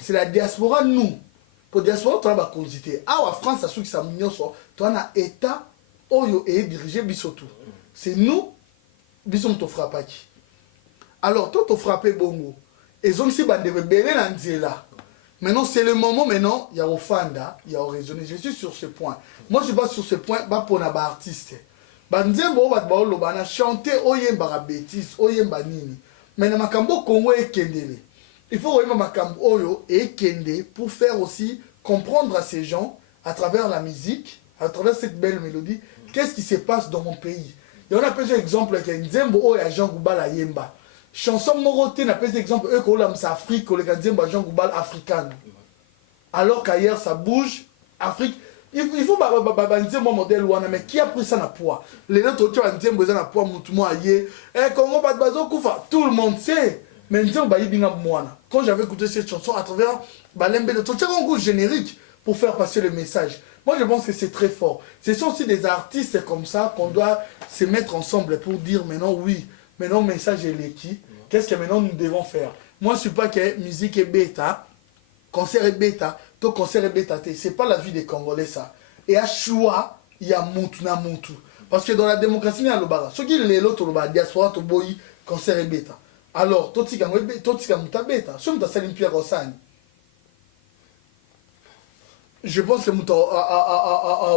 C'est la diaspora, nous. Pour la diaspora, tu as la curiosité. Ah, en France, ça qui ça mignon, tu as un État oyo et dirigé bisotou. C'est nous, bisons te frappé. Alors, toi, tu frappé bongo. Et donc, si tu as des rebelles dans là, Maintenant, c'est le moment, maintenant, il y a au Fanda, il y a au raisonner. Je suis sur ce point. Moi, je suis pas sur ce point, pas pour un artiste. Banzembo, on a chanté, oyemba bêtise, oyemba nini. Mais dans Makambo, Congo est kendele. Il faut oyemba Makambo oyo et kende pour faire aussi comprendre à ces gens, à travers la musique, à travers cette belle mélodie, qu'est-ce qui se passe dans mon pays. Et on a plusieurs exemples avec Nzembo oyo Jean Goubal Yemba. Chanson Moroté, on a plusieurs exemples, eux, qu'on a Afrique, qu'on a Nzembo Jean Goubal africaine. Alors qu'ailleurs, ça bouge, Afrique. Il faut dire mon modèle ouana, mais qui a pris ça na poids? Les autres, tu as dit que na poids, moutou aïe. Congo bat bazo koufa, tout le monde sait. Mais nous ba yibinga moana. Quand j'avais écouté cette chanson à travers Balembe de Tocha, un goût générique pour faire passer le message. Moi, je pense que c'est très fort. Ce sont aussi des artistes comme ça qu'on doit se mettre ensemble pour dire maintenant oui, maintenant le message est l'équipe. Qu'est-ce que maintenant nous devons faire? Moi, je ne suis pas que musique est bêta, concert est bêta, tout concert est bêta. Ce n'est pas la vie des Congolais, ça. Et à choix, il y a moutou na moutou. Parce que dans la démocratie, il y a le bara. Ce qui est l'autre, le bara, diaspora, to boy, concert est bêta. Alors, tout ce qui est mouta bêta. Ce qui est Pierre Rossani. Je pense que mouta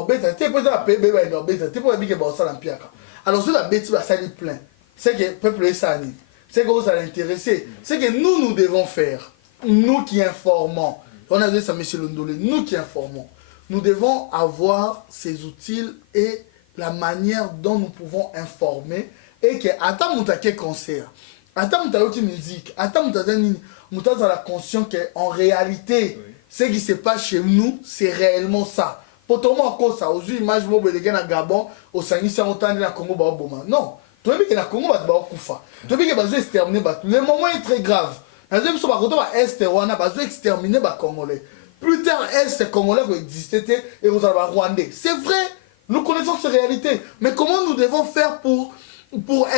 bêta, tu peux pas payer bêta, tu peux pas dire que c'est un Pierre. Alors, ce la bêta, ça est plein. C'est que le peuple est sani. C'est que ça l'intéresse. C'est que nous devons faire. Nous qui informons. On a dit ça, M. Londolé. Nous qui informons. Nous devons avoir ces outils et la manière dont nous pouvons informer. Et que, attends, nous avons concert. Attends, nous avons musique. Attends, nous avons la conscience qu'en réalité, ce qui se passe chez nous, c'est réellement ça. Pourtant, encore ça, aux images, moi, je suis à Gabon, au Sanissa, au Tandi, au Congo, au Boma. Non. Tu vois que le Congo va kufa. Tu vois que va exterminer. Le moment est très grave. La deuxième chose, va est wana va exterminer les Congolais. Plus tard, est Congolais va exister et vous allez Rwandais. C'est vrai. Nous connaissons ces réalités. Mais comment nous devons faire pour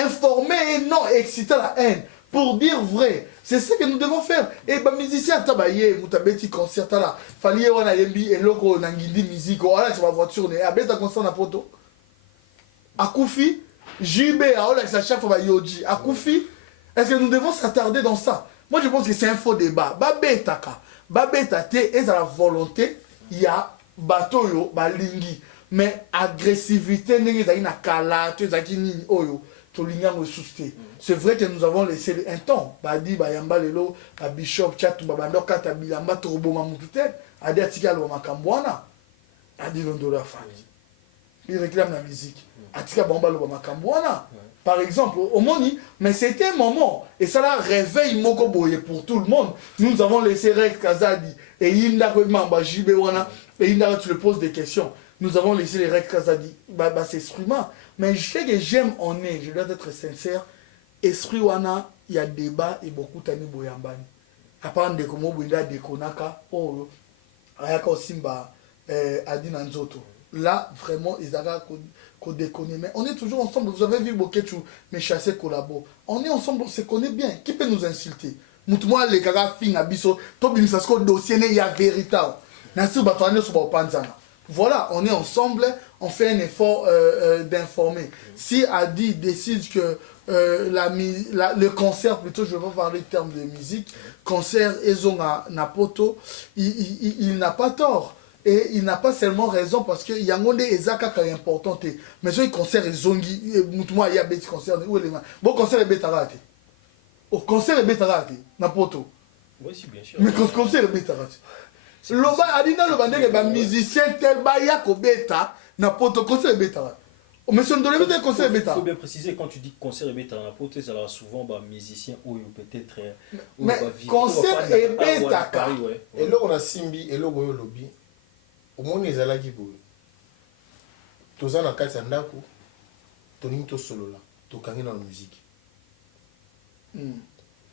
informer et non exciter la haine, pour dire vrai? C'est ce que nous devons faire. Et les musiciens, tabaye, mutabeti concert là, fallait wana yembi et loko nangindi musique. Voilà, c'est ma voiture. Et abeta concert na poto. Akoufi. JB, à chaque fois, Yoji, à Koufi, est-ce que nous devons s'attarder dans ça? Moi, je pense que c'est un faux débat. Babetaka, Babetate, et à la volonté, il y a bateau, balingi. Mais agressivité, c'est vrai que nous avons laissé un temps. Badi, Bayamba, Lelo, Bishop, Chatou, Babandoka, Tabilamba, Toroboma, Moutoutet, Adi Atika, Loma Kambouana, Adi Londola Fani. Il réclame la musique. Atika Bamba le Makambuana, par exemple, au Moni, mais c'était un moment, et ça là réveille Mokoboye pour tout le monde. Nous avons laissé Rex Kazadi, et Inda Mamba Jibewana, et Inda tu le poses des questions. Nous avons laissé les Rex Kazadi, c'est instrument. Mais je sais que j'aime en est, je dois être sincère, esprit wana, il y a débat et beaucoup tani boyambani. À part de comment Bouinda de Konaka, oh, Ayaka Osimba, Adina Nzoto. Là, vraiment, ils ont qu'on déconne. Mais on est toujours ensemble. Vous avez vu Bokechu, mes chassés collabo. On est ensemble, on se connaît bien. Qui peut nous insulter? Moutmoua, les gars, fin abisso, Tobin Sasko, dossier, il y a vérité. Voilà, on est ensemble, on fait un effort d'informer. Si Adi décide que le concert, plutôt, je vais parler de termes de musique, concert, Ezonga Napoto, il n'a pas tort. Et il n'a pas seulement raison parce que Yangonde et Zaka est important. Mais ce concert est zongi, Moutouma y a bête concert. Où est les mains? Bon, concert est bête à rater. Au concert est bête à rater. N'importe où. Oui, si, bien sûr. Mais concert est bête à rater. Loba, Adina, le bandé, les musiciens tel Baya ko bêta, n'importe où, concert est bête à rater. Mais si on donne le concert est bête à rater. Il faut bien préciser, quand tu dis concert est bête à rater, ça va souvent musicien ou peut-être. Mais concert est bête à rater. Et là, on a Simbi et là, on a Lobby. Au moins ezalaki boye toza na kati ya ndako toningi tosolola tokangi na musique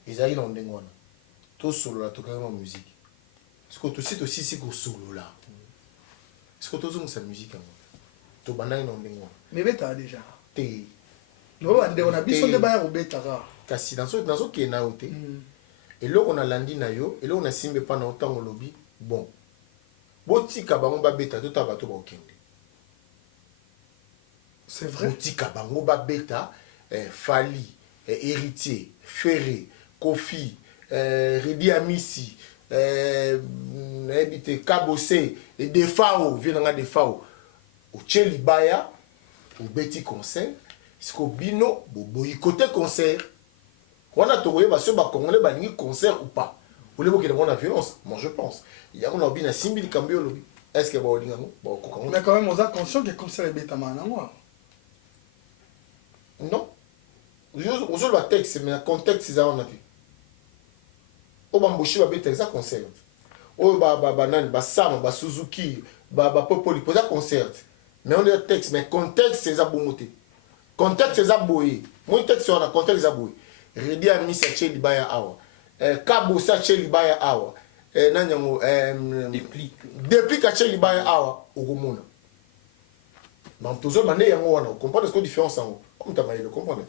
ezalaki na ndenge wana tosolola tokangi na musique siko tosisi kosolola siko tozongisa musique yango tobandaki na ndenge wana mais betaka déjà te loba ndeko na biso nde baya kobetaka kasi nazokende na yo te eloko nalandi na yo eloko nasimbi epa na yo ntango olobi bon botika bango babeta tota bato bakende. C'est vrai. Botika bango babeta Fali, Héritier, Ferré, Kofi, Redi Amisi, habité Kabosé et Defao, viens Defao, au Tchelibaya, au Betty concert, jusqu'au Bino, au boycotté concert. On a trouvé parce que Congolais banni concert ou pas. Vous voulez qu'il y ait la violence? Moi je pense. Il y a un bien à 6 000 cambios. Est-ce que vous avez mais quand même, on a conscience que le concert est bêta maintenant. Non. Aujourd'hui, le texte, mais le contexte, c'est ça. On a vu. Au Bamboshi, il y a un concert. Au Sam, Suzuki, Popoli, il y a un concert. Mais on a un texte, mais le contexte, c'est ça. Le contexte, c'est ça. Mon texte, c'est un contexte, c'est ça. Redi a mis sa chez Libaya Awa. Kabo sa chez Libaya Awa. Déplique à chez Libaya Awa. Au Gomona. Mais en tout cas, vous comprenez ce que la différence en haut. Comme tu as le comprendre.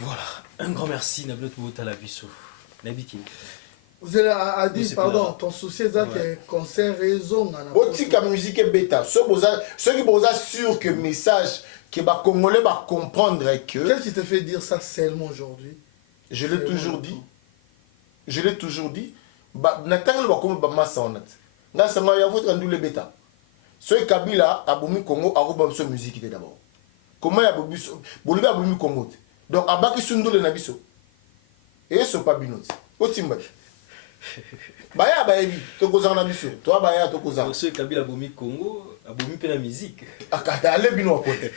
Voilà, un grand merci Nablot Moutalabiso. Nabiki. Vous avez dit, pardon, ton souci est que concert raison. Aussi que la musique est bêta. Ceux qui sont sûrs que le message que les Congolais vont comprendre que... Qu'est-ce qui te fait dire ça seulement aujourd'hui? Je l'ai toujours dit. Je l'ai toujours dit. Nathan va comme massa honnête. Là, ça m'a y avoir rendu le bêta. Ce Kabila a boumi Congo a roubé sa musique d'abord. Comment il a boumi Congo? Donc, abaki sundu le nabiso. Et ce pas binoti. Otimba. Baya bayebi, to koza nabiso. Toi baya to koza. Ce Kabila boumi Congo, a boumi pe la musique. Akata ale bino apote.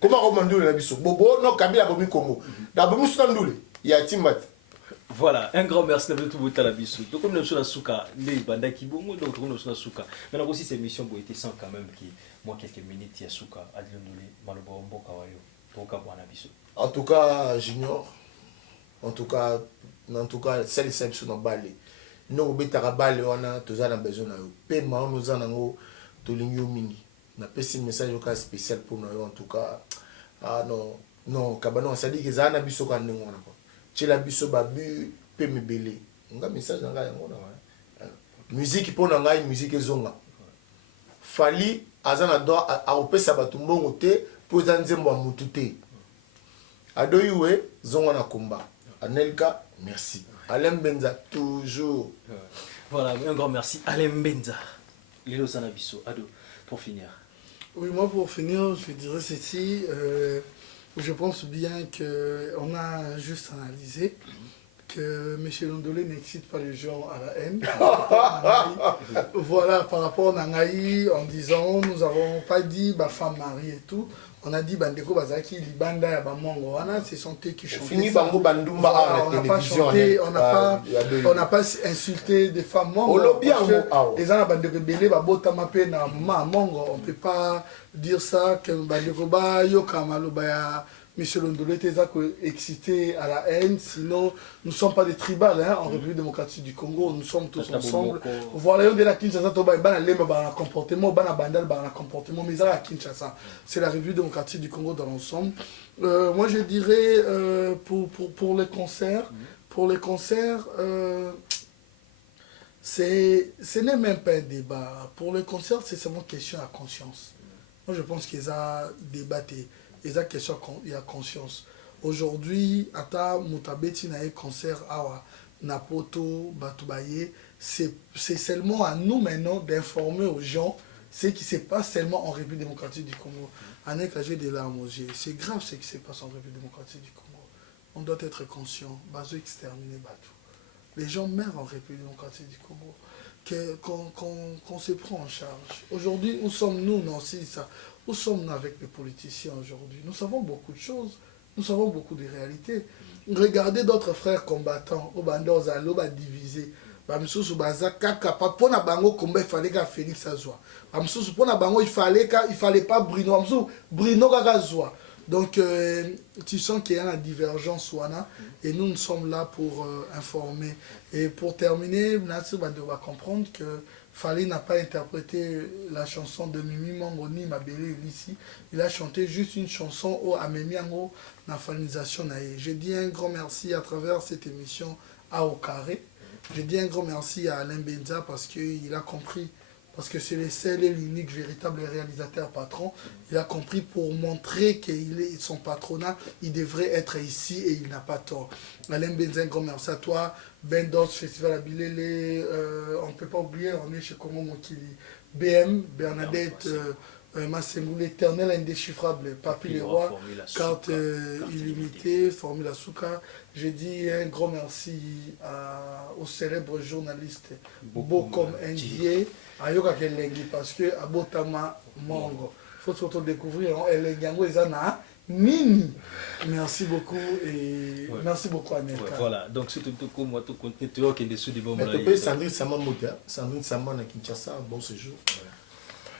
Comment romandu le nabiso? Bobo no Kabila boumi Congo. Da boumi sundu il y a timbat. Voilà, un grand merci de tout votre labiso. Donc comme nous sommes souka, les banda qui bongo, donc nous sommes souka. Maintenant aussi cette émission pour être sans quand même qui moi quelques minutes ya souka, adilondole malobo mboka wayo. Donc à boire nabiso. En tout cas, Junior, en tout cas, celle qui est dans Bali. Nous, on a Bali, on a besoin de paiement, nous avons mingi. On a un message spécial pour nous, en tout cas. Ah non, Kabano, ça dit que ça a biso quand nous on a biso babu, pe me belé. On a un message dans la musique pour nous, musique zonga. Fali, azana doit a opé sabatumbongo te, pour zanzembo mutute. Adoyoué, Zongana Kumba. Anelka, merci. Alain Benza, toujours. Voilà, un grand merci. Alain Benza. Lilo Sanabiso. Ado, pour finir. Oui, moi pour finir, je dirais ceci. Je pense bien qu'on a juste analysé que M. Londolé n'excite pas les gens à la haine. Voilà, par rapport à Nangaï, en disant, nous n'avons pas dit femme mariée et tout. On a dit Bandeko Bazaki, Libanda ya Bamongo, ce sont eux qui chantaient. Fini Bango Bandumba à la télévision. On n'a pas insulté des femmes Mongo. Les gens Bandeko Bélé, Babota Mapé, na Mongo, on ne peut pas dire ça que Bandeko Ba, Yokamalo Baya. Monsieur Londolé était excité à la haine, sinon nous ne sommes pas des tribales hein, en République démocratique du Congo, nous sommes tous ensemble. Voilà, on est la Kinshasa, comportement, mais à Kinshasa, c'est la République démocratique du Congo dans l'ensemble. Moi je dirais pour les concerts, ce n'est même pas un débat. Pour les concerts, c'est seulement question à conscience. Moi je pense qu'ils ont débatté. Et ça, question, il y a conscience. Aujourd'hui, ata mutabeti na concert awa napoto batubaye, c'est seulement à nous maintenant d'informer aux gens ce qui se passe seulement en République démocratique du Congo. J'ai des larmes aux yeux. C'est grave ce qui se passe en République démocratique du Congo. On doit être conscient. Bazo exterminer Batou. Les gens meurent en République démocratique du Congo. Qu'on se prend en charge. Aujourd'hui, où sommes-nous dans ça? Où sommes-nous avec les politiciens aujourd'hui? Nous savons beaucoup de choses, nous savons beaucoup de réalités. Regardez d'autres frères combattants, au Bandos, à l'Oba divisé. Pour na bango combat, il fallait qu'à Félix Azoua. Pour na bango, il fallait pas Bruno. Bruno Gagazoua. Donc, tu sens qu'il y a une divergence, et nous sommes là pour informer. Et pour terminer, Nassir va comprendre que Fali n'a pas interprété la chanson de Mimi Mangoni, Mabélé ici. Il a chanté juste une chanson au Amemiango, la finalisation. Je dis un grand merci à travers cette émission à Au Carré. Je dis un grand merci à Alain Benza parce qu'il a compris parce que c'est le seul et l'unique véritable réalisateur patron. Il a compris pour montrer qu'il est son patronat, il devrait être ici et il n'a pas tort. Alain Benzen, grand merci à toi. Ben Dos, Festival à Bilele, on ne peut pas oublier, on est chez Komo Mokili. BM, Bernadette, Massengou, l'éternel indéchiffrable, Papi les Rois, carte illimitée, Formule Asuka. J'ai dit un grand merci au célèbre journaliste Bokom Ndié, à Yoka Kelengi, parce que à Botama Mongo. Il faut surtout découvrir, Elengango et Zana. Nini, merci beaucoup et merci beaucoup Anelka. Voilà, donc c'est tout comme moi tout contenu tu vois qu'il est dessus du bon moment. Mais Sandrine Sama Moda, Sandrine Sama na Kinshasa, bon séjour.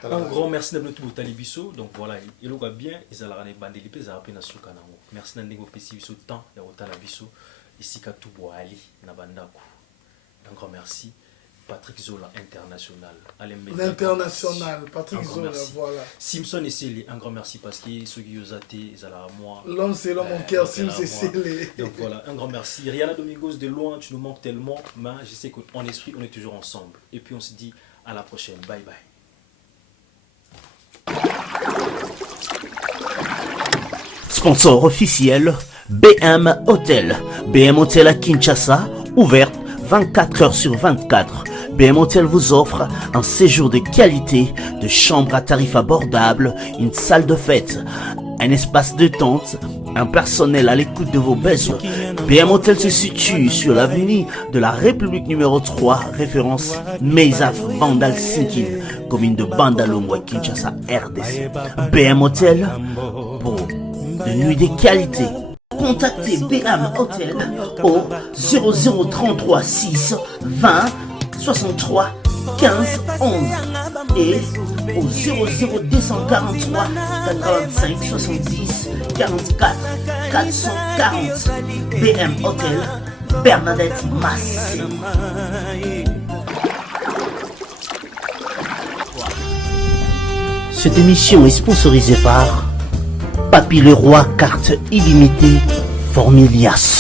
Un grand merci de tout Talibiso. Donc voilà, il a bien, ils allaient ramener bandelipe, ils allaient na soukanango. Merci d'être au petit biso temps, il y a autant la biso ici qu'à tout boali na bandaku. Un grand merci. Patrick Zola international. L'international, Patrick Zola, voilà. Simpson et Célie, un grand merci parce que ceux qui ont été, ils allaient à moi. L'homme c'est l'homme, mon cœur, Sim c'est Célie. Donc voilà, un grand merci. Rihanna Domingos, de loin, tu nous manques tellement, mais je sais qu'en esprit, on est toujours ensemble. Et puis on se dit à la prochaine. Bye bye. Sponsor officiel, BM Hotel. BM Hotel à Kinshasa, ouverte 24 heures sur 24. BM Hotel vous offre un séjour de qualité, de chambres à tarifs abordables, une salle de fête, un espace de tente, un personnel à l'écoute de vos besoins. BM Hotel se situe sur l'avenue de la République numéro 3, référence Meizaf Bandal Sinkin, commune de Bandalongwa, Kinshasa, RDC. BM Hotel pour de nuits de qualité. Contactez BM Hotel au 0033 6 20 63 15 11 et au 00243 85 70 44 440. BM Hotel, Bernadette Massé. Cette émission est sponsorisée par Papi le Roi, carte illimitée, Formilias.